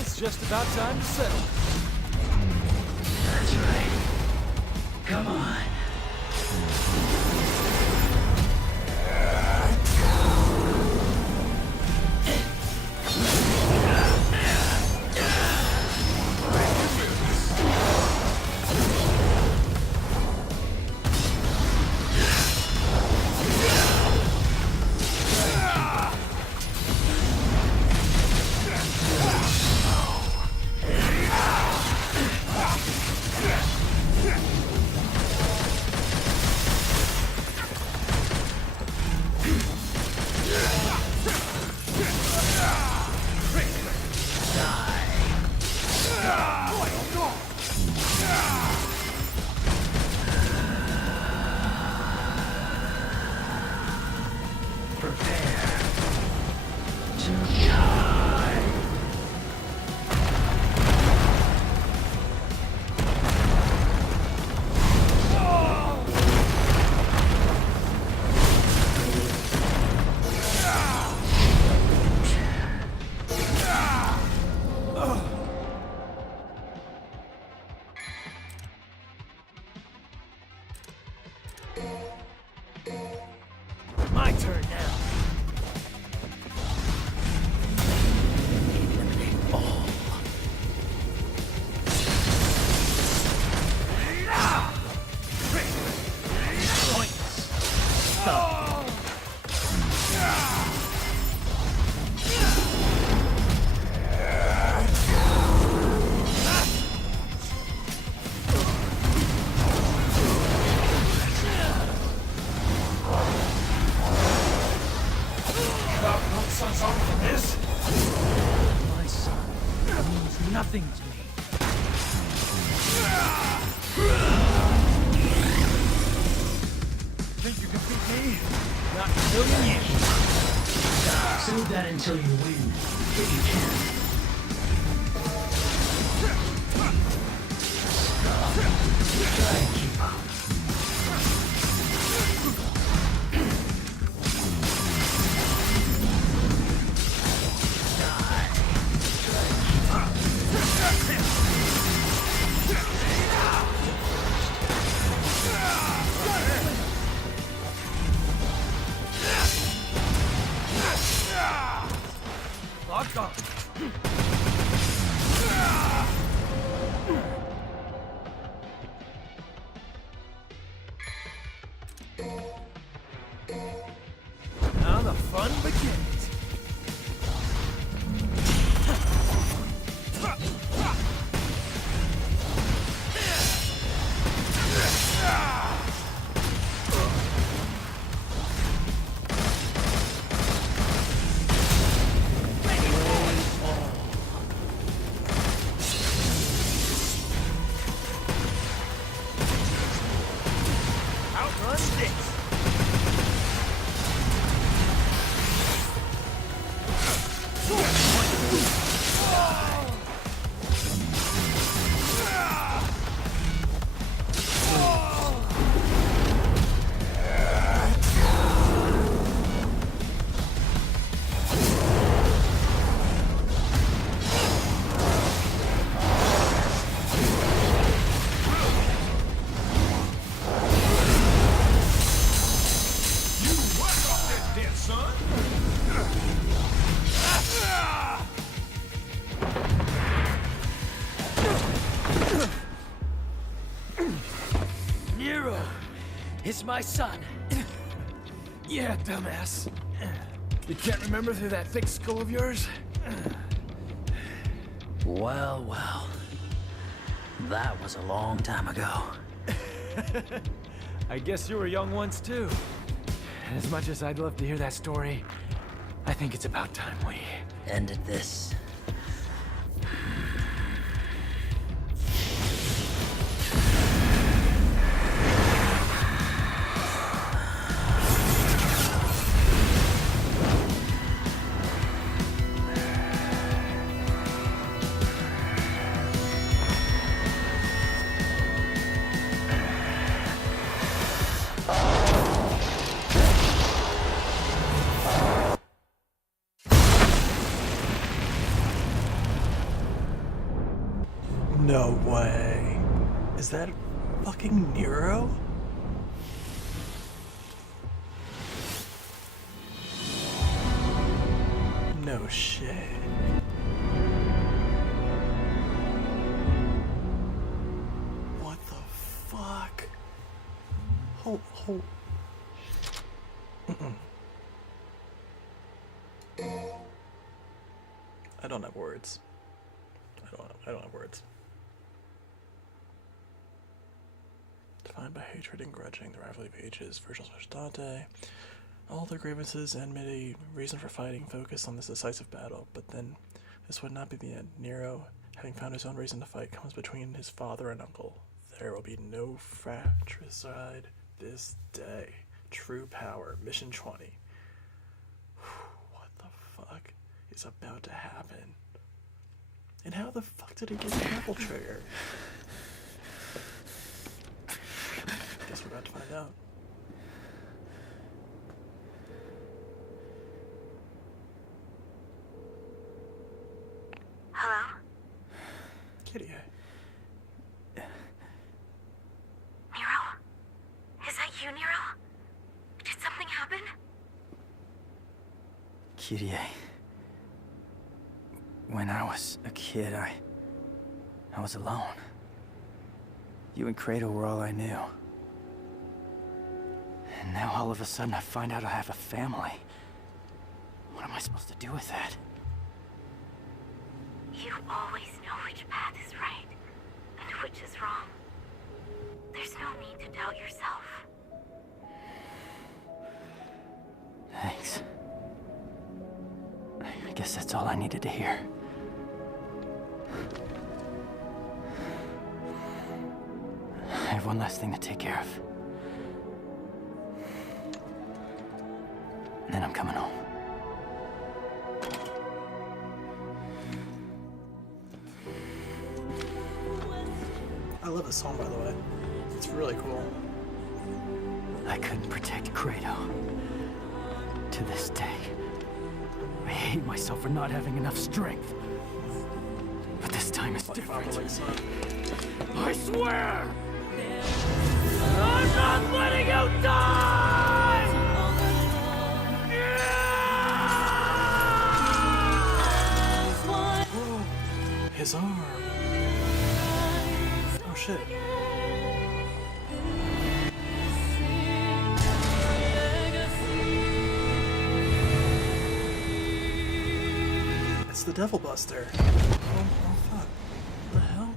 It's just about time to settle. That's right. Come on. turn now. Eliminate all. My son means nothing to me. Think you can beat me? Not in a million years. Save that until you win, if you can. Try and keep up. Lock on. Now the fun begins. Outrun this. Nero is my son. Yeah, dumbass. You can't remember through that thick skull of yours? Well, well. That was a long time ago. I guess you were young once too. As much as I'd love to hear that story, I think it's about time we ended this. No way. Is that fucking Nero? No shit. What the fuck? Hold. I don't have words. I don't have words. Defined by hatred and grudging, the rivalry pages, Virgil/Dante. All their grievances and a reason for fighting focus on this decisive battle, but then this would not be the end. Nero, having found his own reason to fight, comes between his father and uncle. There will be no fratricide this day. True power, mission 20. What the fuck is about to happen? And how the fuck did he get the grapple trigger? Guess we're about to find out. Hello? Kitty, Nero? Is that you, Nero? Did something happen? Kyrie. When I was a kid, I was alone. You and Kratos were all I knew. And now all of a sudden I find out I have a family. What am I supposed to do with that? You always know which path is right and which is wrong. There's no need to doubt yourself. Thanks. I guess that's all I needed to hear. I have one last thing to take care of. Then I'm coming home. I love this song, by the way. It's really cool. I couldn't protect Kratos. To this day, I hate myself for not having enough strength. But this time is different. I swear! I'm not letting you die! Oh, his arm. Oh shit. It's the Devil Buster. Oh fuck. What the hell?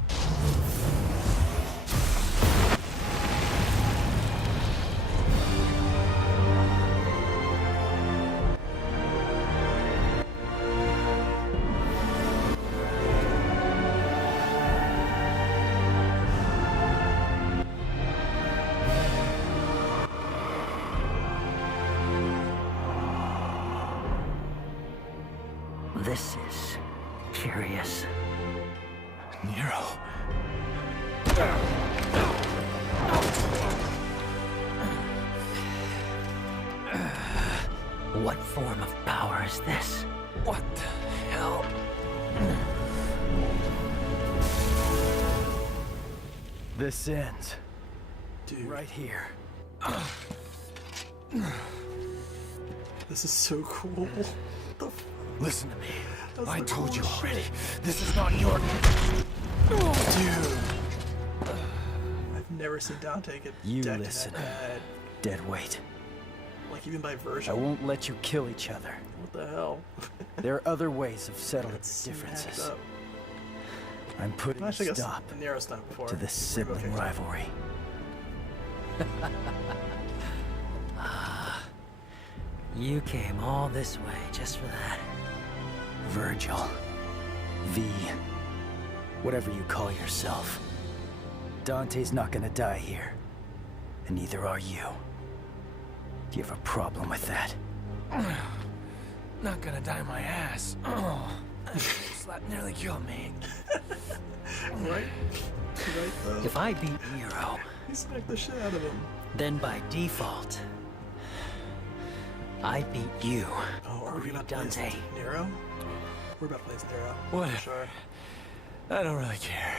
This is curious. Nero. What form of power is this? What the hell? This ends. Dude. Right here. This is so cool. What the f- Listen to me. That's I the told you coolest already. shit. This is not your... Dude. I've never seen Dante get You decked listen. in that bad. Dead weight. Like even by I version. won't let you kill each other. What the hell? There are other ways of settling That's differences. smacked up. I'm putting a Actually, I guess stop the Nero's done it before. to this Rainbow sibling King's done it. rivalry. You came all this way just for that. Virgil. V. Whatever you call yourself. Dante's not gonna die here. And neither are you. Do you have a problem with that? Not gonna die my ass. Oh, slap nearly killed me. Right? Right though. If I beat Nero, He smacked the shit out of him. then by default, I beat you. Oh, are we about to play as Dante. Nero? We're about to play as Nero. Whatever. Sure. I don't really care.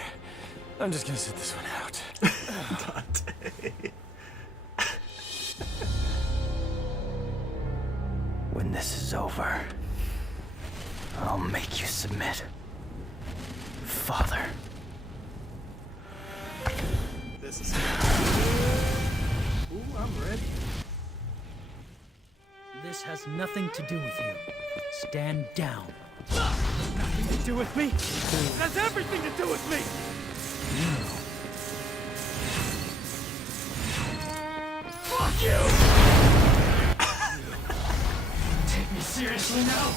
I'm just gonna sit this one out. Dante. When this is over, I'll make you submit. Father. This is. Ooh, I'm ready. This has nothing to do with you. Stand down. Nothing to do with me. It has everything to do with me. Fuck you! Take me seriously now?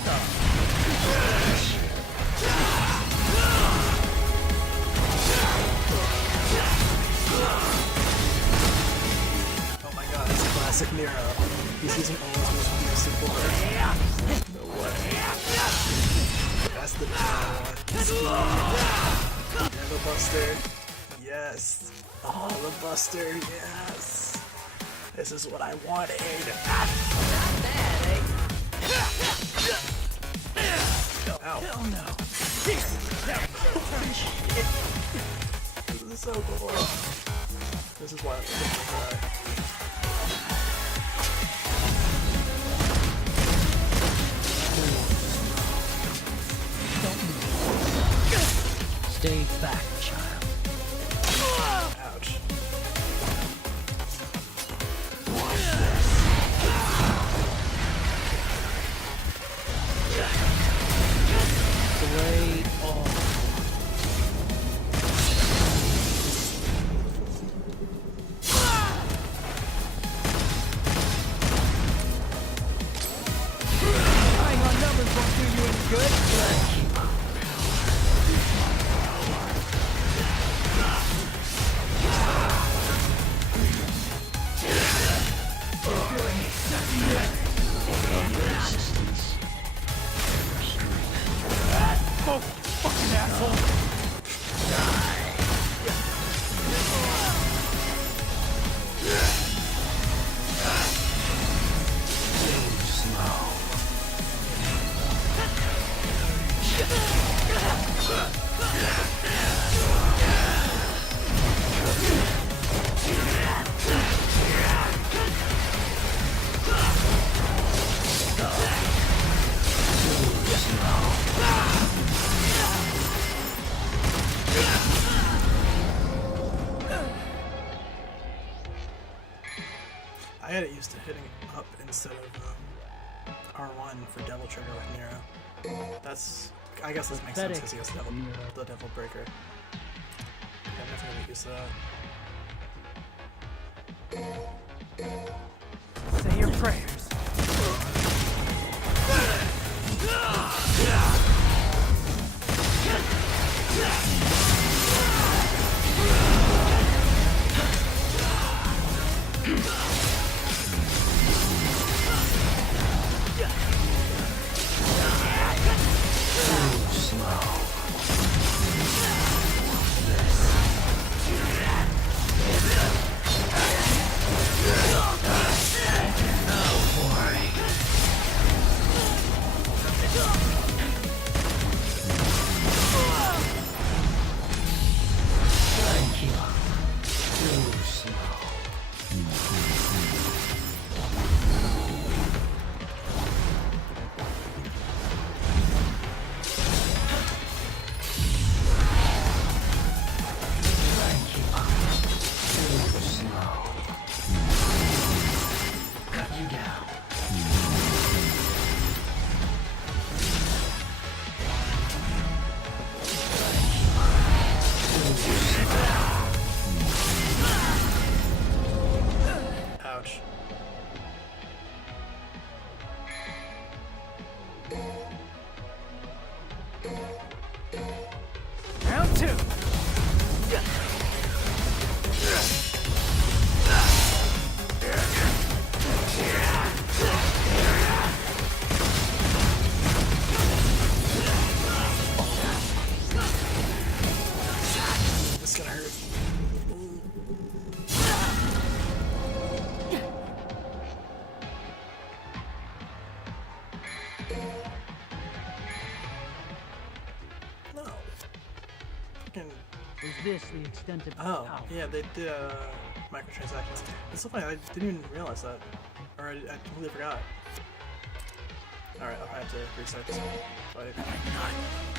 Oh my god, it's classic Nero. He's using all his moves to be a simple No way. That's the Devil Buster. Yes. Oh, the Buster, yes. This is what I wanted. Ow. Hell no. Holy shit. This is so cool. This is why I'm gonna cry. back, child. Ouch. Great. Oh. Relying on numbers won't do you any good. Oh, fucking asshole! I had it used to hitting up instead of R1 for Devil Trigger with Nero. That's, I guess this makes sense because he has the Devil Breaker. Yeah, I'm definitely gonna use that. Say your prayers. Ouch. Round two. This is gonna hurt. No. Fucking. Is this the extent of Oh, power? yeah, they did microtransactions. It's so funny, I didn't even realize that. Or I completely forgot. Alright, I'll have to restart this one.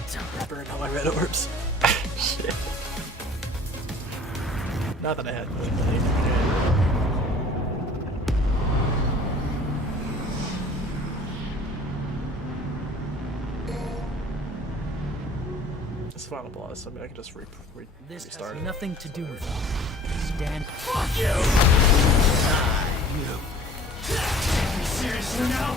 So I burned all my red orbs. Shit. Not that I had anything. It's final boss. I mean, I can just This restart has it. nothing to do with it. Stand. Fuck you! You. Take me seriously now?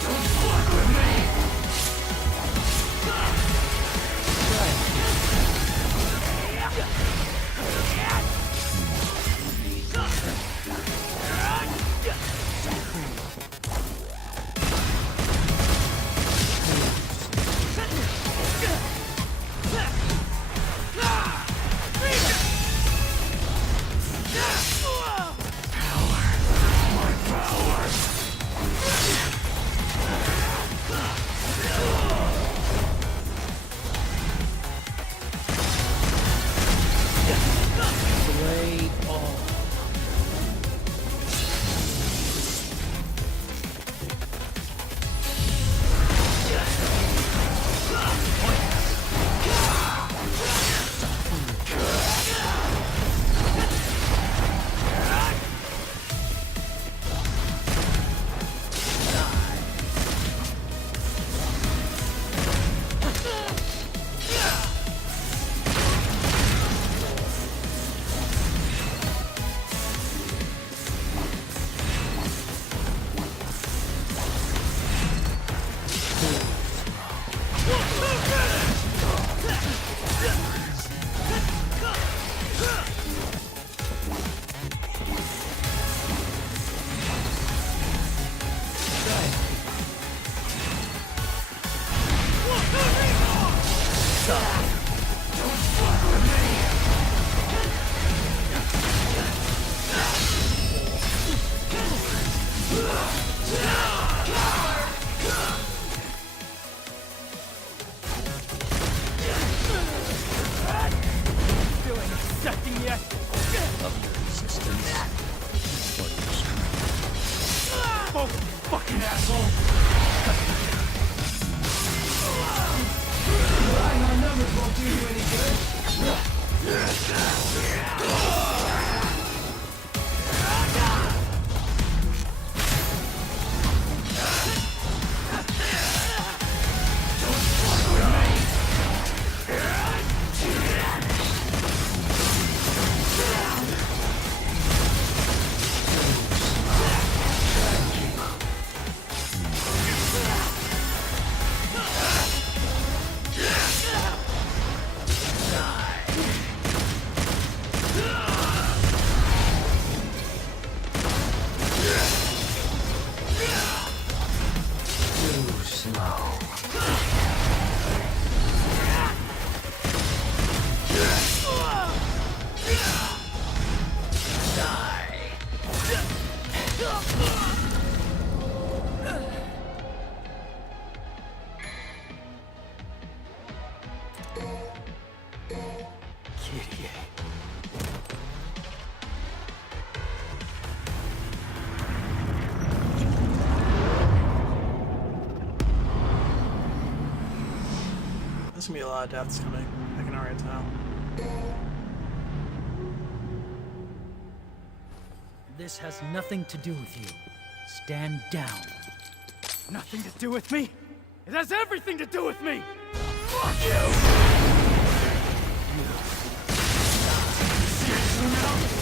Don't fuck with me! Power. Feeling accepting yet? Of your resistance. Or your strength. Oh, fucking asshole! Relying on numbers won't do you any good. There's gonna be a lot of deaths coming. I can already tell. This has nothing to do with you. Stand down. Nothing to do with me? It has everything to do with me! Fuck you! Seriously now?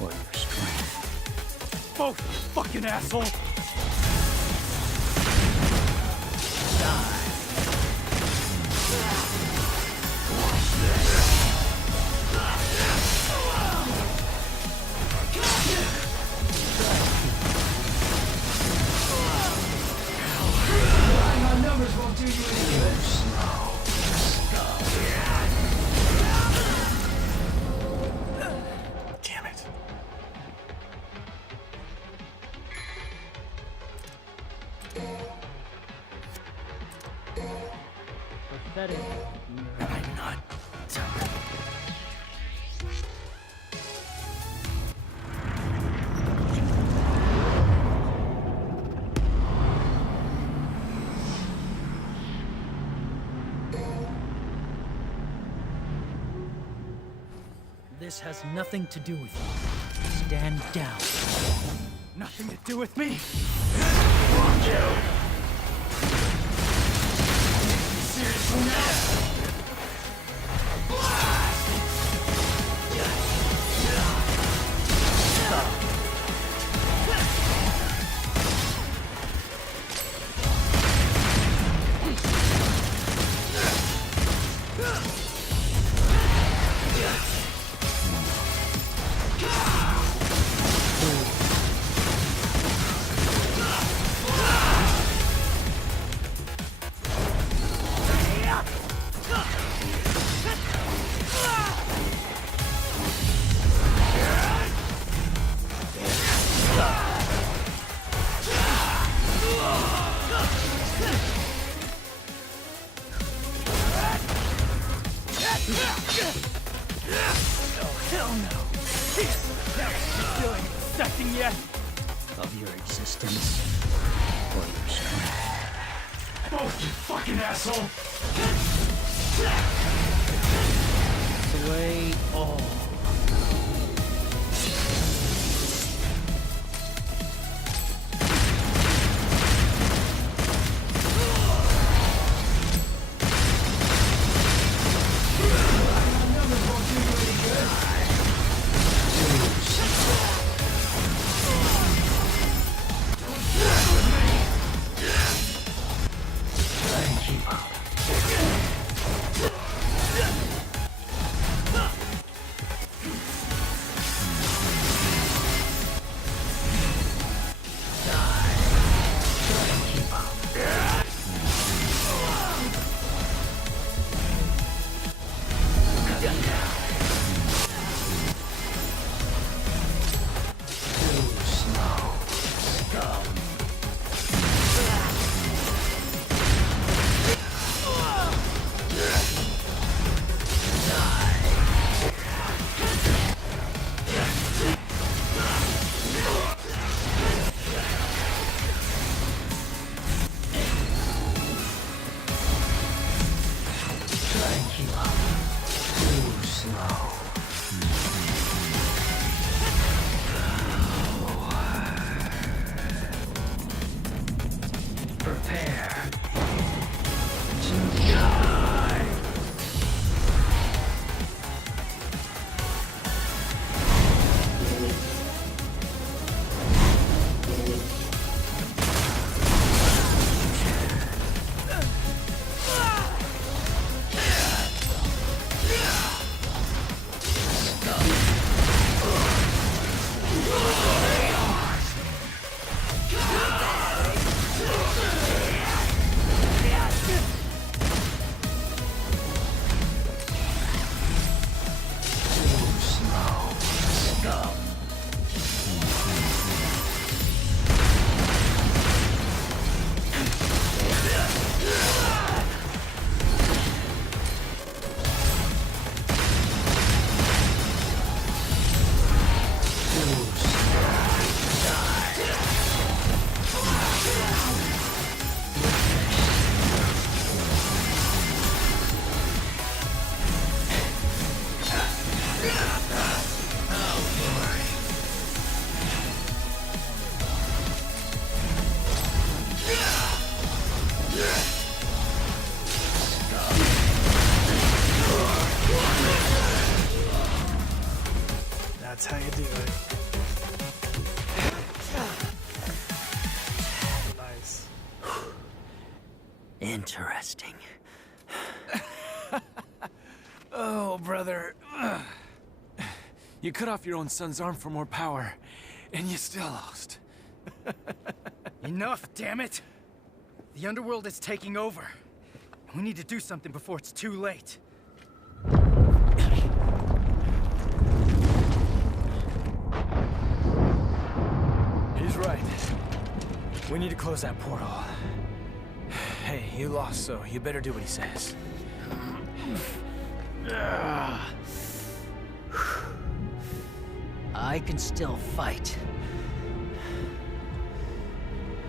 Or your strength. Both, fucking asshole! Relying on numbers won't do you any good. Damn it. Pathetic. I'm not done. This has nothing to do with you. Stand down. Nothing to do with me? Fuck you! Seriously now? accepting yet? Of your existence or your strength? Both, you fucking asshole! Slay all. That's how you do it. Nice. Interesting. Oh, brother. You cut off your own son's arm for more power, and you still lost. Enough, damn it! The underworld is taking over. We need to do something before it's too late. He's right. We need to close that portal. Hey, you lost, so you better do what he says. I can still fight.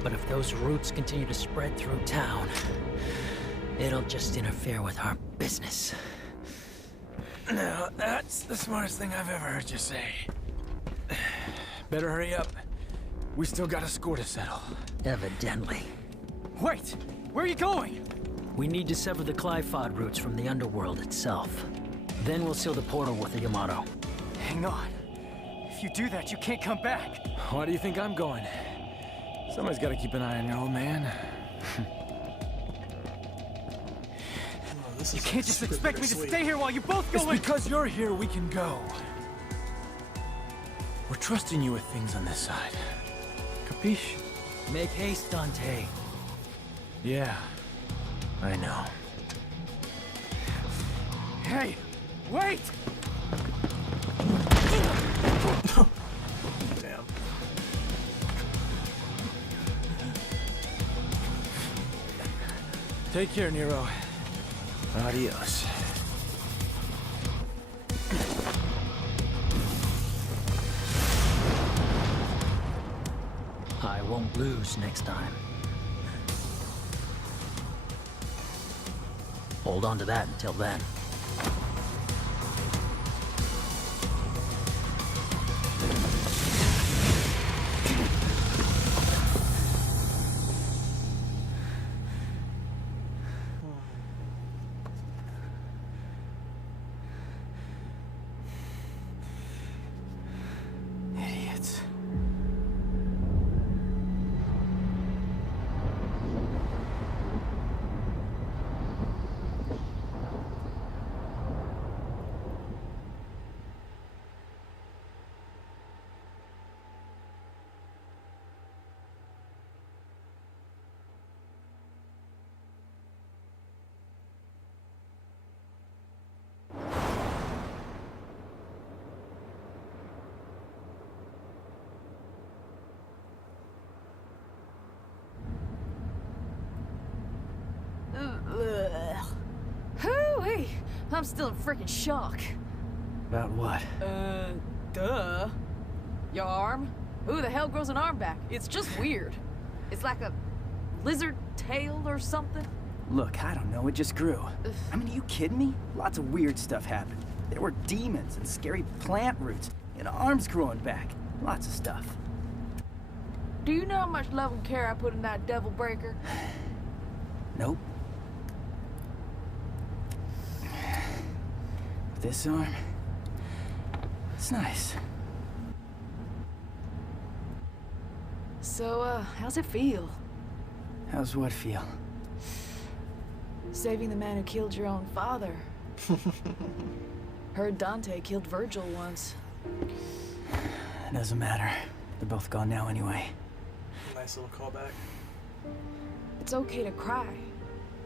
But if those roots continue to spread through town, it'll just interfere with our business. Now, that's the smartest thing I've ever heard you say. Better hurry up. We still got a score to settle. Evidently. Wait! Where are you going? We need to sever the Clifod roots from the underworld itself. Then we'll seal the portal with the Yamato. Hang on. If you do that, you can't come back. Why do you think I'm going? Somebody's got to keep an eye on your old man. You can't just expect me to stay here while you both go in. It's because you're here we can go. We're trusting you with things on this side. Capiche? Make haste, Dante. Yeah, I know. Hey, wait! Damn. Take care, Nero. Adios. I won't lose next time. Hold on to that until then. Idiots. Hooey! I'm still in freaking shock. About what? Duh. Your arm? Who the hell grows an arm back? It's just weird. It's like a lizard tail or something. Look, I don't know, it just grew. I mean, are you kidding me? Lots of weird stuff happened. There were demons and scary plant roots, and arms growing back. Lots of stuff. Do you know how much love and care I put in that devil breaker? Nope. This arm, it's nice. So, how's it feel? How's what feel? Saving the man who killed your own father. Heard Dante killed Virgil once. It doesn't matter. They're both gone now anyway. Nice little callback. It's okay to cry.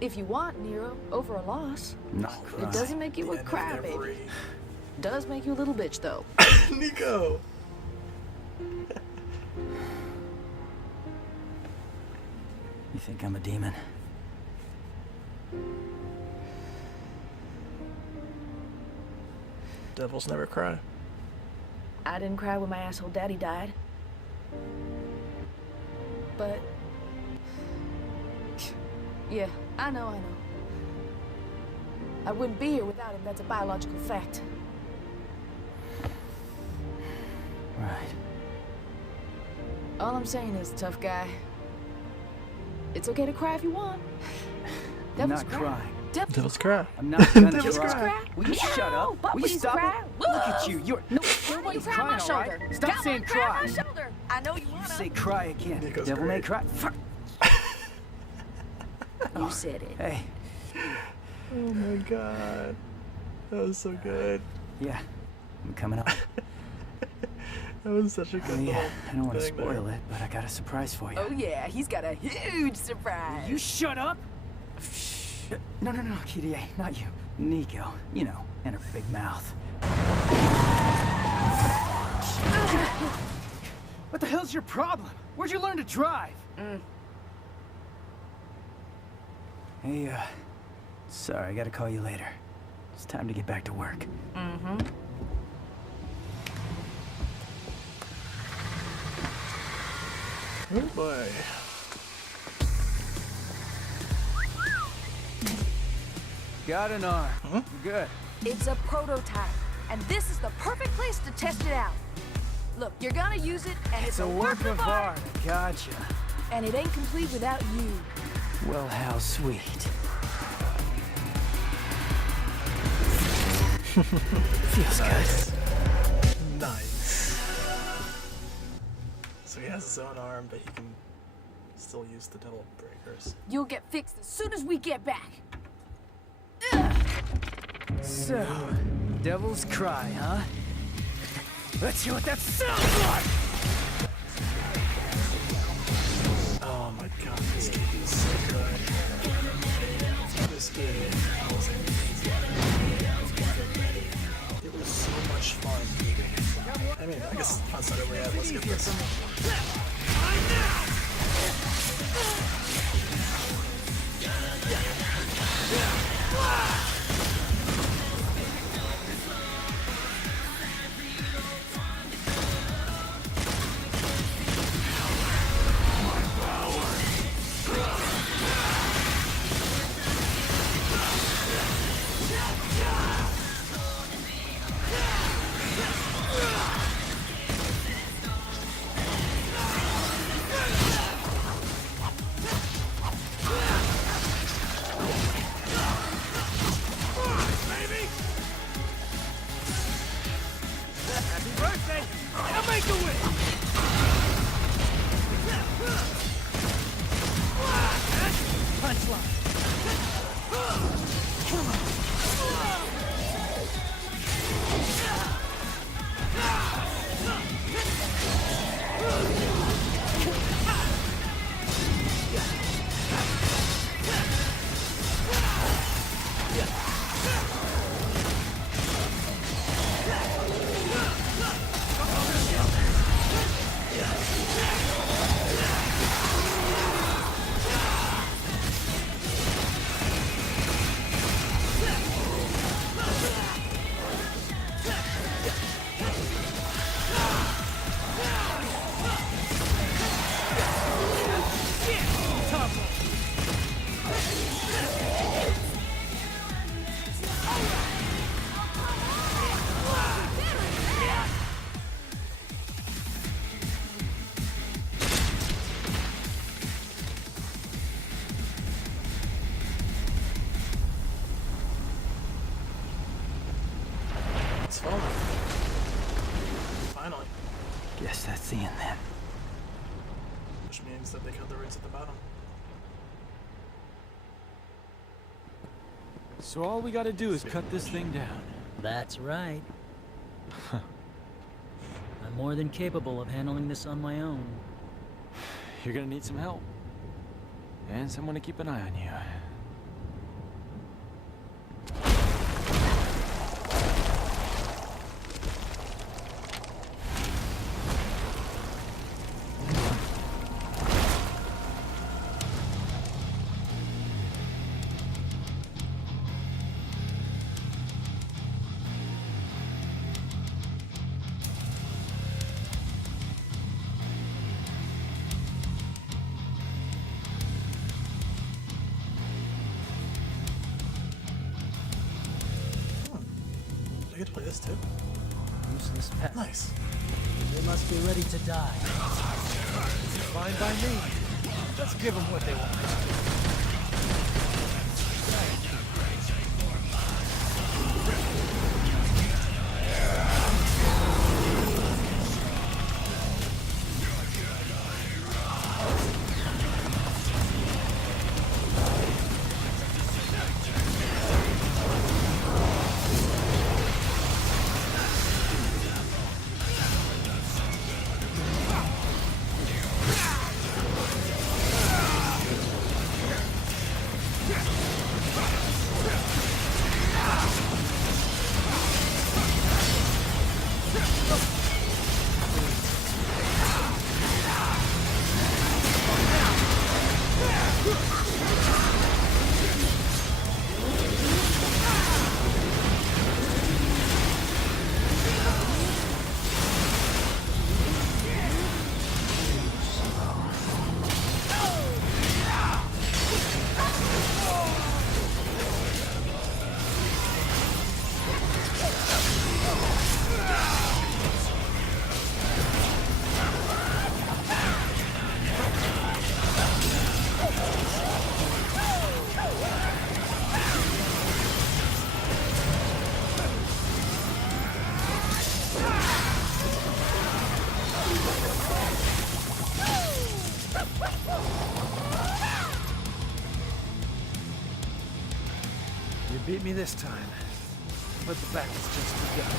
If you want, Nero, over a loss. Not cry. It doesn't make you a crybaby. Does make you a little bitch, though. Nico! You think I'm a demon? Devils never cry. I didn't cry when my asshole daddy died. But... yeah, I know. I wouldn't be here without him, that's a biological fact. Right. All I'm saying is, tough guy, it's okay to cry if you want. I'm Devils not cry. crying. Devils cry. I'm not gonna Devils cry. Will you shut up? Will you stop it? Look at you. You're nobody's cry on my crying, all right? shoulder. Stop Come saying on, cry on cry. my shoulder. I know you wanna. You say cry again. Nico's Devil may great. cry. Fuck. You said it. Hey. Oh my god. That was so good. Yeah. I'm coming up. That was such a good Oh, yeah. little I don't want to thing there. spoil it, but I got a surprise for you. Oh yeah, he's got a huge surprise. You shut up. No, Kitty, not you. Nico. You know, and her big mouth. What the hell's your problem? Where'd you learn to drive? Hey, sorry, I gotta call you later. It's time to get back to work. Oh boy. Got an arm. You're good. It's a prototype, and this is the perfect place to test it out. Look, you're gonna use it, and it's a work of art. Gotcha. And it ain't complete without you. Well, how sweet. Feels good. Nice. So he has his own arm, but he can still use the devil breakers. You'll get fixed as soon as we get back. So, devil's cry, huh? Let's hear what that sounds like! Oh my god, this game is so good. This game was amazing. It was so much fun. I mean, I guess fun's not over yet. Let's get this. which means that they cut the roots at the bottom. So all we gotta do is cut this thing down. That's right. I'm more than capable of handling this on my own. You're gonna need some help. And someone to keep an eye on you. I get to play this too. Useless pest. Nice. They must be ready to die. Fine by me. Let's give them what they want. You beat me this time, but the battle's just begun.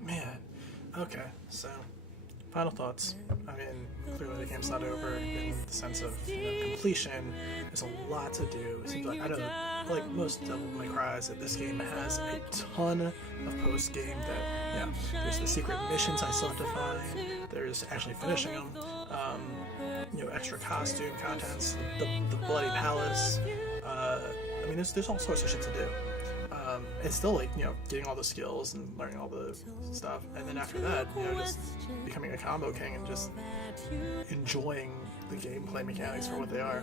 Man, okay, so final thoughts. I mean, clearly the game's not over in the sense of completion. There's a lot to do. It seems like, I don't know, like most Devil May Cry's, that this game has a ton of post-game that, there's the secret missions I still have to find. There's actually finishing them. Extra costume contents, the Bloody Palace. I mean, there's all sorts of shit to do. It's still like, getting all the skills and learning all the stuff, and then after that, just becoming a combo king and just enjoying the gameplay mechanics for what they are.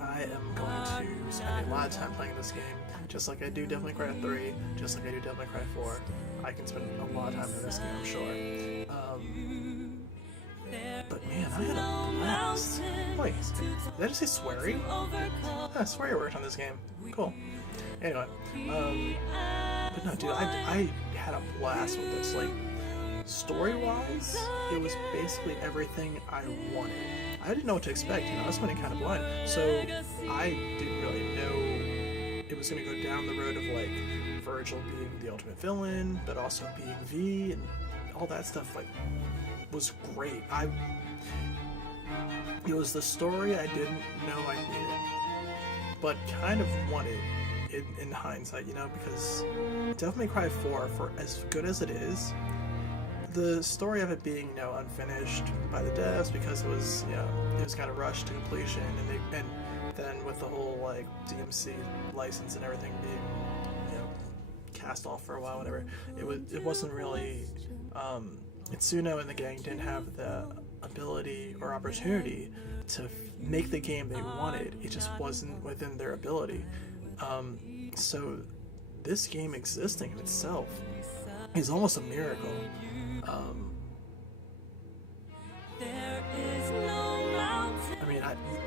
I am going to spend a lot of time playing this game, just like I do Devil May Cry 3, just like I do Devil May Cry 4. I can spend a lot of time in this game, I'm sure. But man, I had a blast. Wait, did I just say sweary? Yeah, sweary worked on this game. Cool. Anyway, but no, dude, I had a blast with this. Like, story-wise, it was basically everything I wanted. I didn't know what to expect, I was running kind of blind, so I didn't really know it was going to go down the road of, like, Virgil being the ultimate villain, but also being V, and all that stuff, like, was great. It was the story I didn't know I needed, but kind of wanted in hindsight, because Devil May Cry 4, for as good as it is, the story of it being, unfinished by the devs because it was kind of rushed to completion, and then with the whole, like, DMC license and everything being, cast off for a while, whatever, it wasn't really Itsuno and the gang didn't have the ability or opportunity to make the game they wanted. It just wasn't within their ability. So this game existing in itself is almost a miracle. I mean,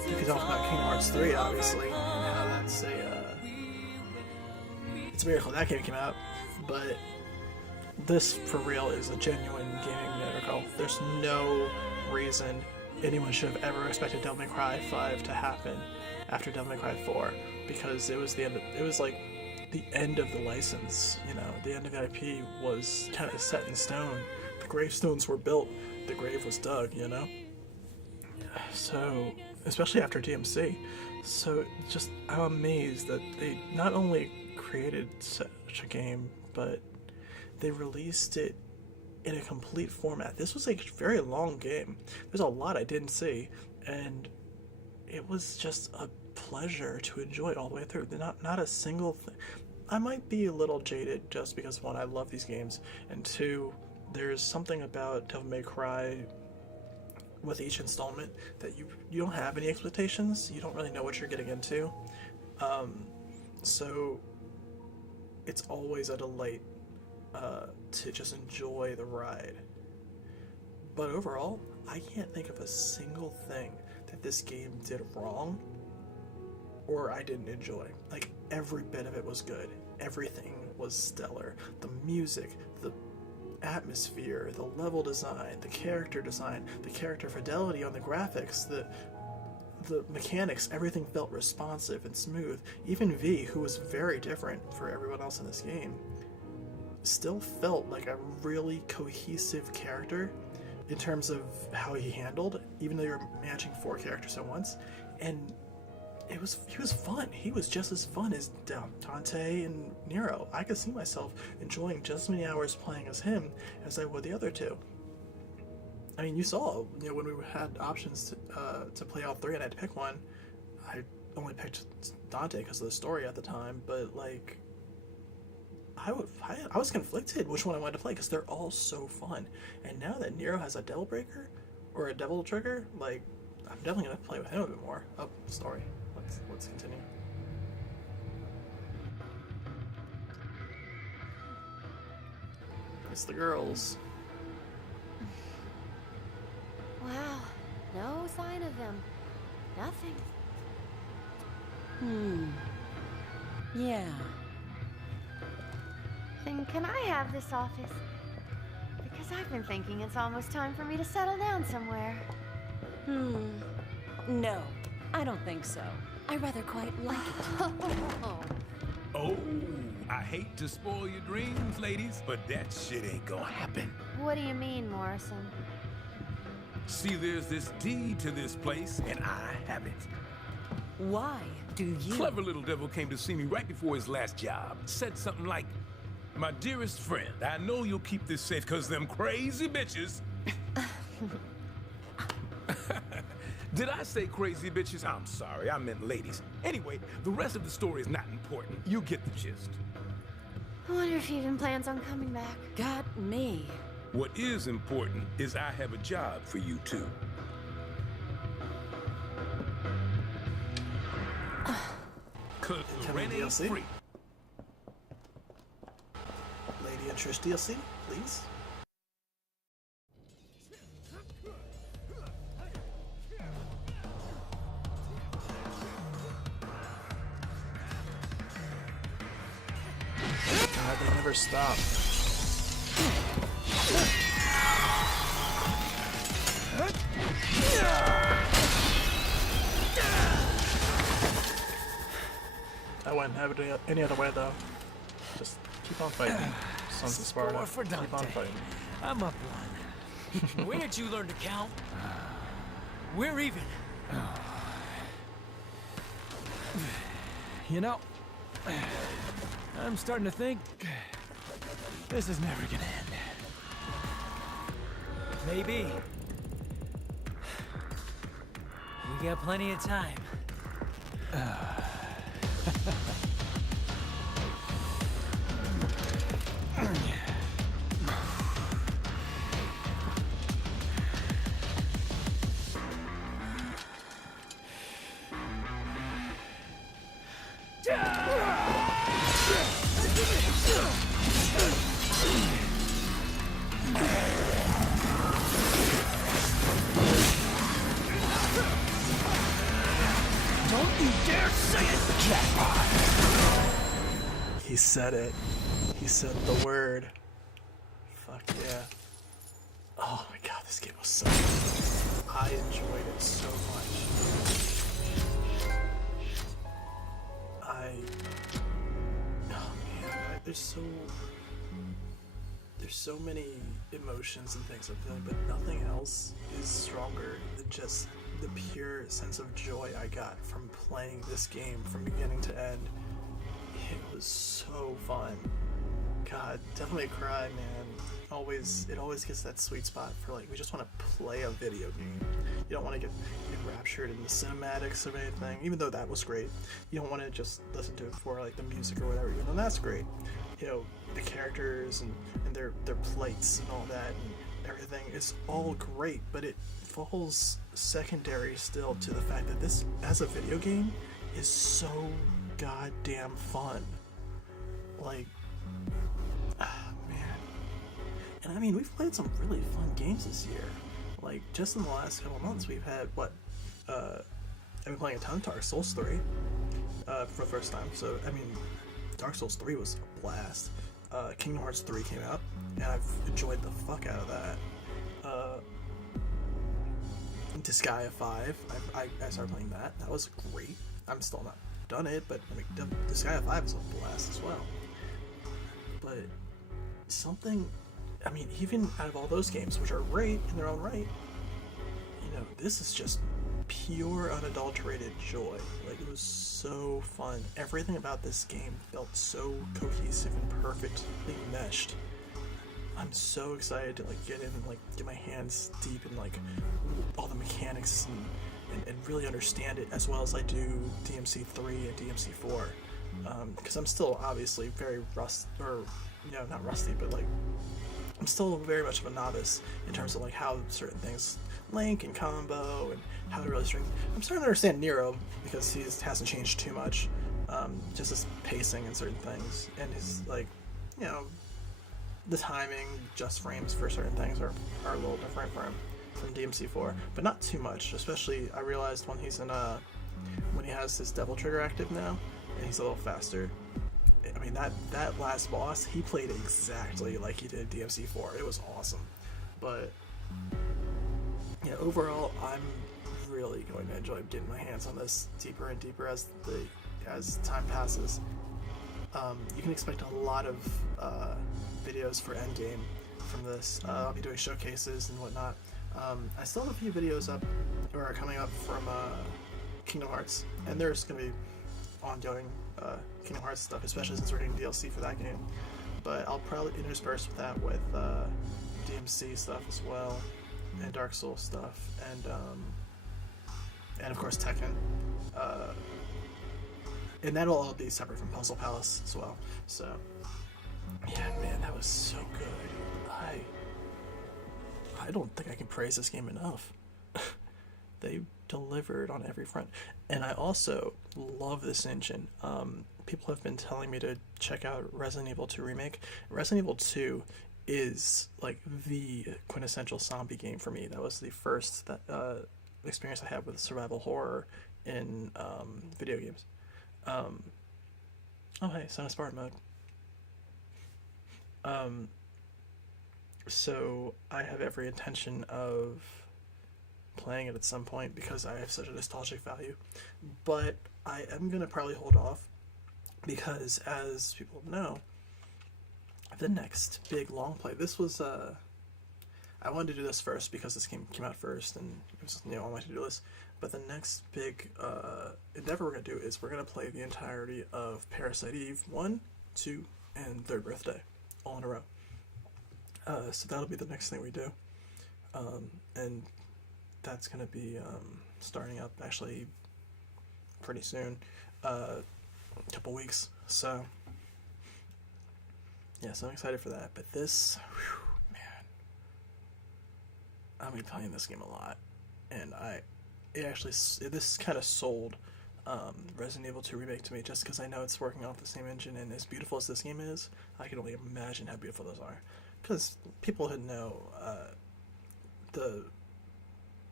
you could talk about Kingdom Hearts 3, obviously, and how that's it's a miracle that game came out, but this, for real, is a genuine gaming miracle. There's no reason anyone should have ever expected Devil May Cry 5 to happen after Devil May Cry 4, because it was the end of the license, you know, the end of the IP was kind of set in stone. The gravestones were built, the grave was dug, you know? So, especially after DMC. So, just, I'm amazed that they not only created such a game, but they released it in a complete format. This was a very long game. There's a lot I didn't see, and it was just a pleasure to enjoy all the way through. Not a single thing. I might be a little jaded just because, one, I love these games, and two, there's something about Devil May Cry with each installment that you don't have any expectations. You don't really know what you're getting into. So it's always a delight to just enjoy the ride. But overall, I can't think of a single thing that this game did wrong or I didn't enjoy. Like, every bit of it was good. Everything was stellar. The music, the atmosphere, the level design, the character fidelity on the graphics, the mechanics, everything felt responsive and smooth. Even V, who was very different for everyone else in this game, still felt like a really cohesive character in terms of how he handled, even though you're managing 4 characters at once. And he was fun. He was just as fun as Dante and Nero. I could see myself enjoying just as many hours playing as him as I would the other two. I mean, you saw, you know, when we had options to play all 3 and I had to pick one, I only picked Dante because of the story at the time, but like, I was conflicted which one I wanted to play because they're all so fun. And now that Nero has a Devil Breaker or a Devil Trigger, like, I'm definitely gonna play with him a bit more. Oh, story. Let's continue. It's the girls. Wow, no sign of him. Nothing. Yeah. Then can I have this office? Because I've been thinking it's almost time for me to settle down somewhere. No, I don't think so. I rather quite like it. Oh, I hate to spoil your dreams, ladies, but that shit ain't gonna happen. What do you mean, Morrison? See, there's this deed to this place, and I have it. Why do you? Clever little devil came to see me right before his last job. Said something like, "My dearest friend, I know you'll keep this safe because them crazy bitches..." Did I say crazy bitches? I'm sorry, I meant ladies. Anyway, the rest of the story is not important. You get the gist. I wonder if he even plans on coming back. Got me. What is important is I have a job for you two. Cause rent ain't free. Lady and Trish DLC, please. God, they never stop. I wouldn't have it any other way, though. Just keep on fighting. Sons of Sparta. For Keep on Dante. fighting. I'm up one. Where did you learn to count? We're even. You know, I'm starting to think this is never gonna end. Maybe. We got plenty of time. Don't you dare say it! Jackpot! He said it. He said the word. Fuck yeah. Oh my god, this game was so good. I enjoyed it so much. Oh man, there's so many emotions and things I'm feeling, but nothing else is stronger than just the pure sense of joy I got from playing this game from beginning to end. It was so fun. God, definitely a cry, man. It always gets that sweet spot for like, we just want to play a video game. You don't want to get enraptured in the cinematics of anything, even though that was great. You don't want to just listen to it for like the music or whatever, even though that's great. You know, the characters and their plights and all that and everything, it's all great, but it falls secondary still to the fact that this, as a video game, is so goddamn fun. Like, man. And I mean, we've played some really fun games this year. Like, just in the last couple months, we've had, I've been playing a ton of Dark Souls 3 for the first time. So, I mean, Dark Souls 3 was a blast. Kingdom Hearts 3 came out, and I've enjoyed the fuck out of that. Disgaea 5, I started playing that. That was great. I'm still not done it, but I mean, Disgaea 5 is a blast as well. But something, I mean, even out of all those games, which are great in their own right, you know, this is just pure, unadulterated joy. Like, it was so fun. Everything about this game felt so cohesive and perfectly meshed. I'm so excited to like get in and like get my hands deep in like all the mechanics and really understand it as well as I do DMC 3 and DMC 4. Because I'm still obviously very not rusty, but like I'm still very much of a novice in terms of like how certain things link and combo and how to really string. I'm starting to understand Nero because he hasn't changed too much. Just his pacing and certain things and his like, you know, the timing, just frames for certain things are a little different from DMC 4, but not too much. Especially, I realized when he's in when he has his Devil Trigger active now, and he's a little faster. I mean, that last boss, he played exactly like he did DMC 4. It was awesome. But yeah, overall, I'm really going to enjoy getting my hands on this deeper and deeper as time passes. You can expect a lot of videos for Endgame from this. I'll be doing showcases and whatnot. I still have a few videos up or are coming up from Kingdom Hearts, and there's going to be ongoing Kingdom Hearts stuff, especially since we're getting DLC for that game. But I'll probably intersperse with that with DMC stuff as well, and Dark Souls stuff, and of course Tekken. And that'll all be separate from Puzzle Palace as well. So, yeah, man, that was so good. I don't think I can praise this game enough. They delivered on every front. And I also love this engine. People have been telling me to check out Resident Evil 2 Remake. Resident Evil 2 is like the quintessential zombie game for me. That was the first experience I had with survival horror in video games. Oh hey, Son of Spartan mode. So I have every intention of playing it at some point because I have such a nostalgic value, but I am gonna probably hold off because, as people know, the next big long play. This was I wanted to do this first because this game came out first and it was, you know, on my to-do list. But the next big endeavor we're going to do is we're going to play the entirety of Parasite Eve 1, 2, and Third Birthday, all in a row. So that'll be the next thing we do. And that's going to be starting up actually pretty soon, a couple weeks. So, yeah, so I'm excited for that. But this, whew, man, I've been playing this game a lot. And this kind of sold Resident Evil 2 Remake to me, just because I know it's working off the same engine, and as beautiful as this game is, I can only imagine how beautiful those are. Because people who know the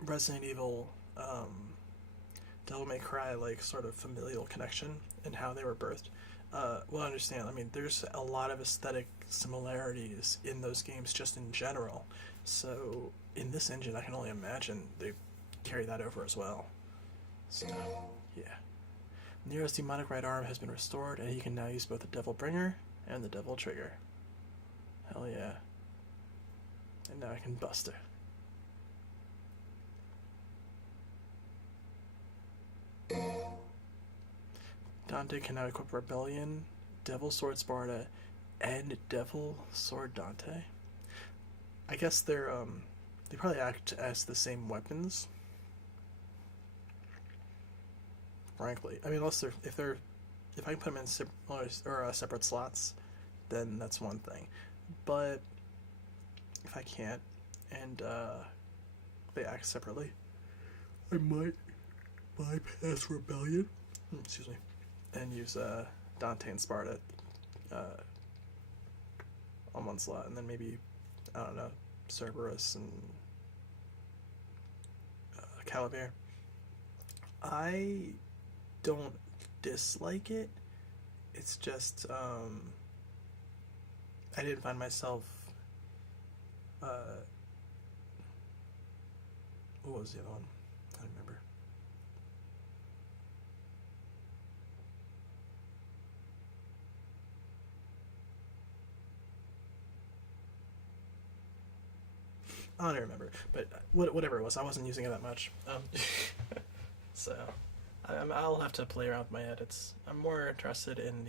Resident Evil, Devil May Cry, like, sort of familial connection and how they were birthed, will understand. I mean, there's a lot of aesthetic similarities in those games just in general. So, in this engine, I can only imagine they carry that over as well. So, yeah. Nero's demonic right arm has been restored, and he can now use both the Devil Bringer and the Devil Trigger. Hell yeah. And now I can bust her. Dante can now equip Rebellion, Devil Sword Sparta, and Devil Sword Dante. I guess they're, they probably act as the same weapons. Frankly, I mean, unless if I can put them in separate slots, then that's one thing. But if I can't, and they act separately, I might bypass Rebellion. Excuse me, and use Dante and Sparta on one slot, and then maybe, I don't know, Cerberus and Caliber. I don't dislike it. It's just I didn't find myself what was the other one? I don't remember. I don't remember, but whatever it was, I wasn't using it that much. So I'll have to play around with my edits. I'm more interested in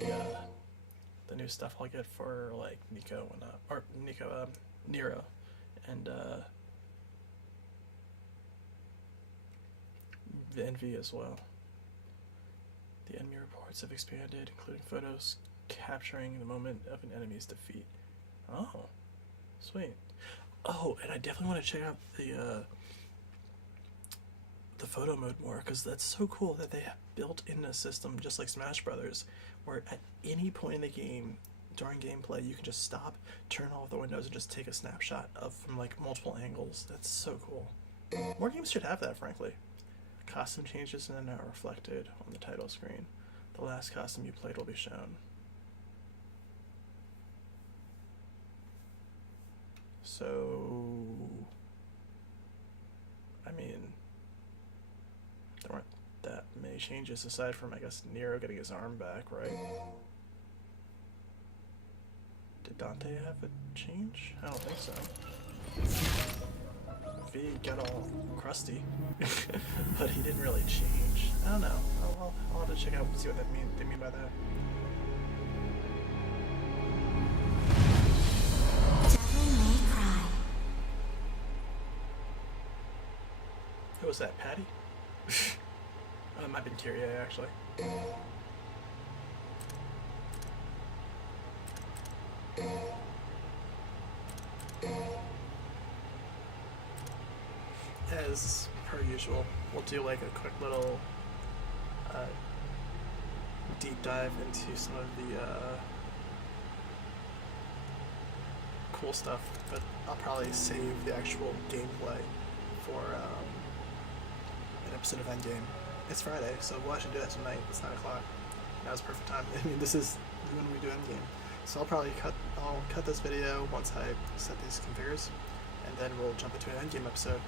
the new stuff I'll get for like Nero, and the Envy as well. The enemy reports have expanded, including photos capturing the moment of an enemy's defeat. Oh, sweet. Oh, and I definitely want to check out the photo mode more, because that's so cool that they have built in a system just like Smash Brothers, where at any point in the game during gameplay you can just stop, turn off the windows, and just take a snapshot from like multiple angles. That's so cool. More games should have that, frankly. Costume changes are now reflected on the title screen. The last costume you played will be shown. So, I mean, there weren't that many changes aside from, I guess, Nero getting his arm back, right? Did Dante have a change? I don't think so. V got all crusty, but he didn't really change. I don't know. I'll have to check out and see what they mean by that. Who was that, Patty? It might have been Kyrie, actually. As per usual, we'll do like a quick little deep dive into some of the cool stuff, but I'll probably save the actual gameplay for an episode of Endgame. It's Friday, so we'll actually do that tonight. It's 9 o'clock. Now's the perfect time. I mean, this is when we do Endgame. So I'll probably cut this video once I set these configures, and then we'll jump into an Endgame episode.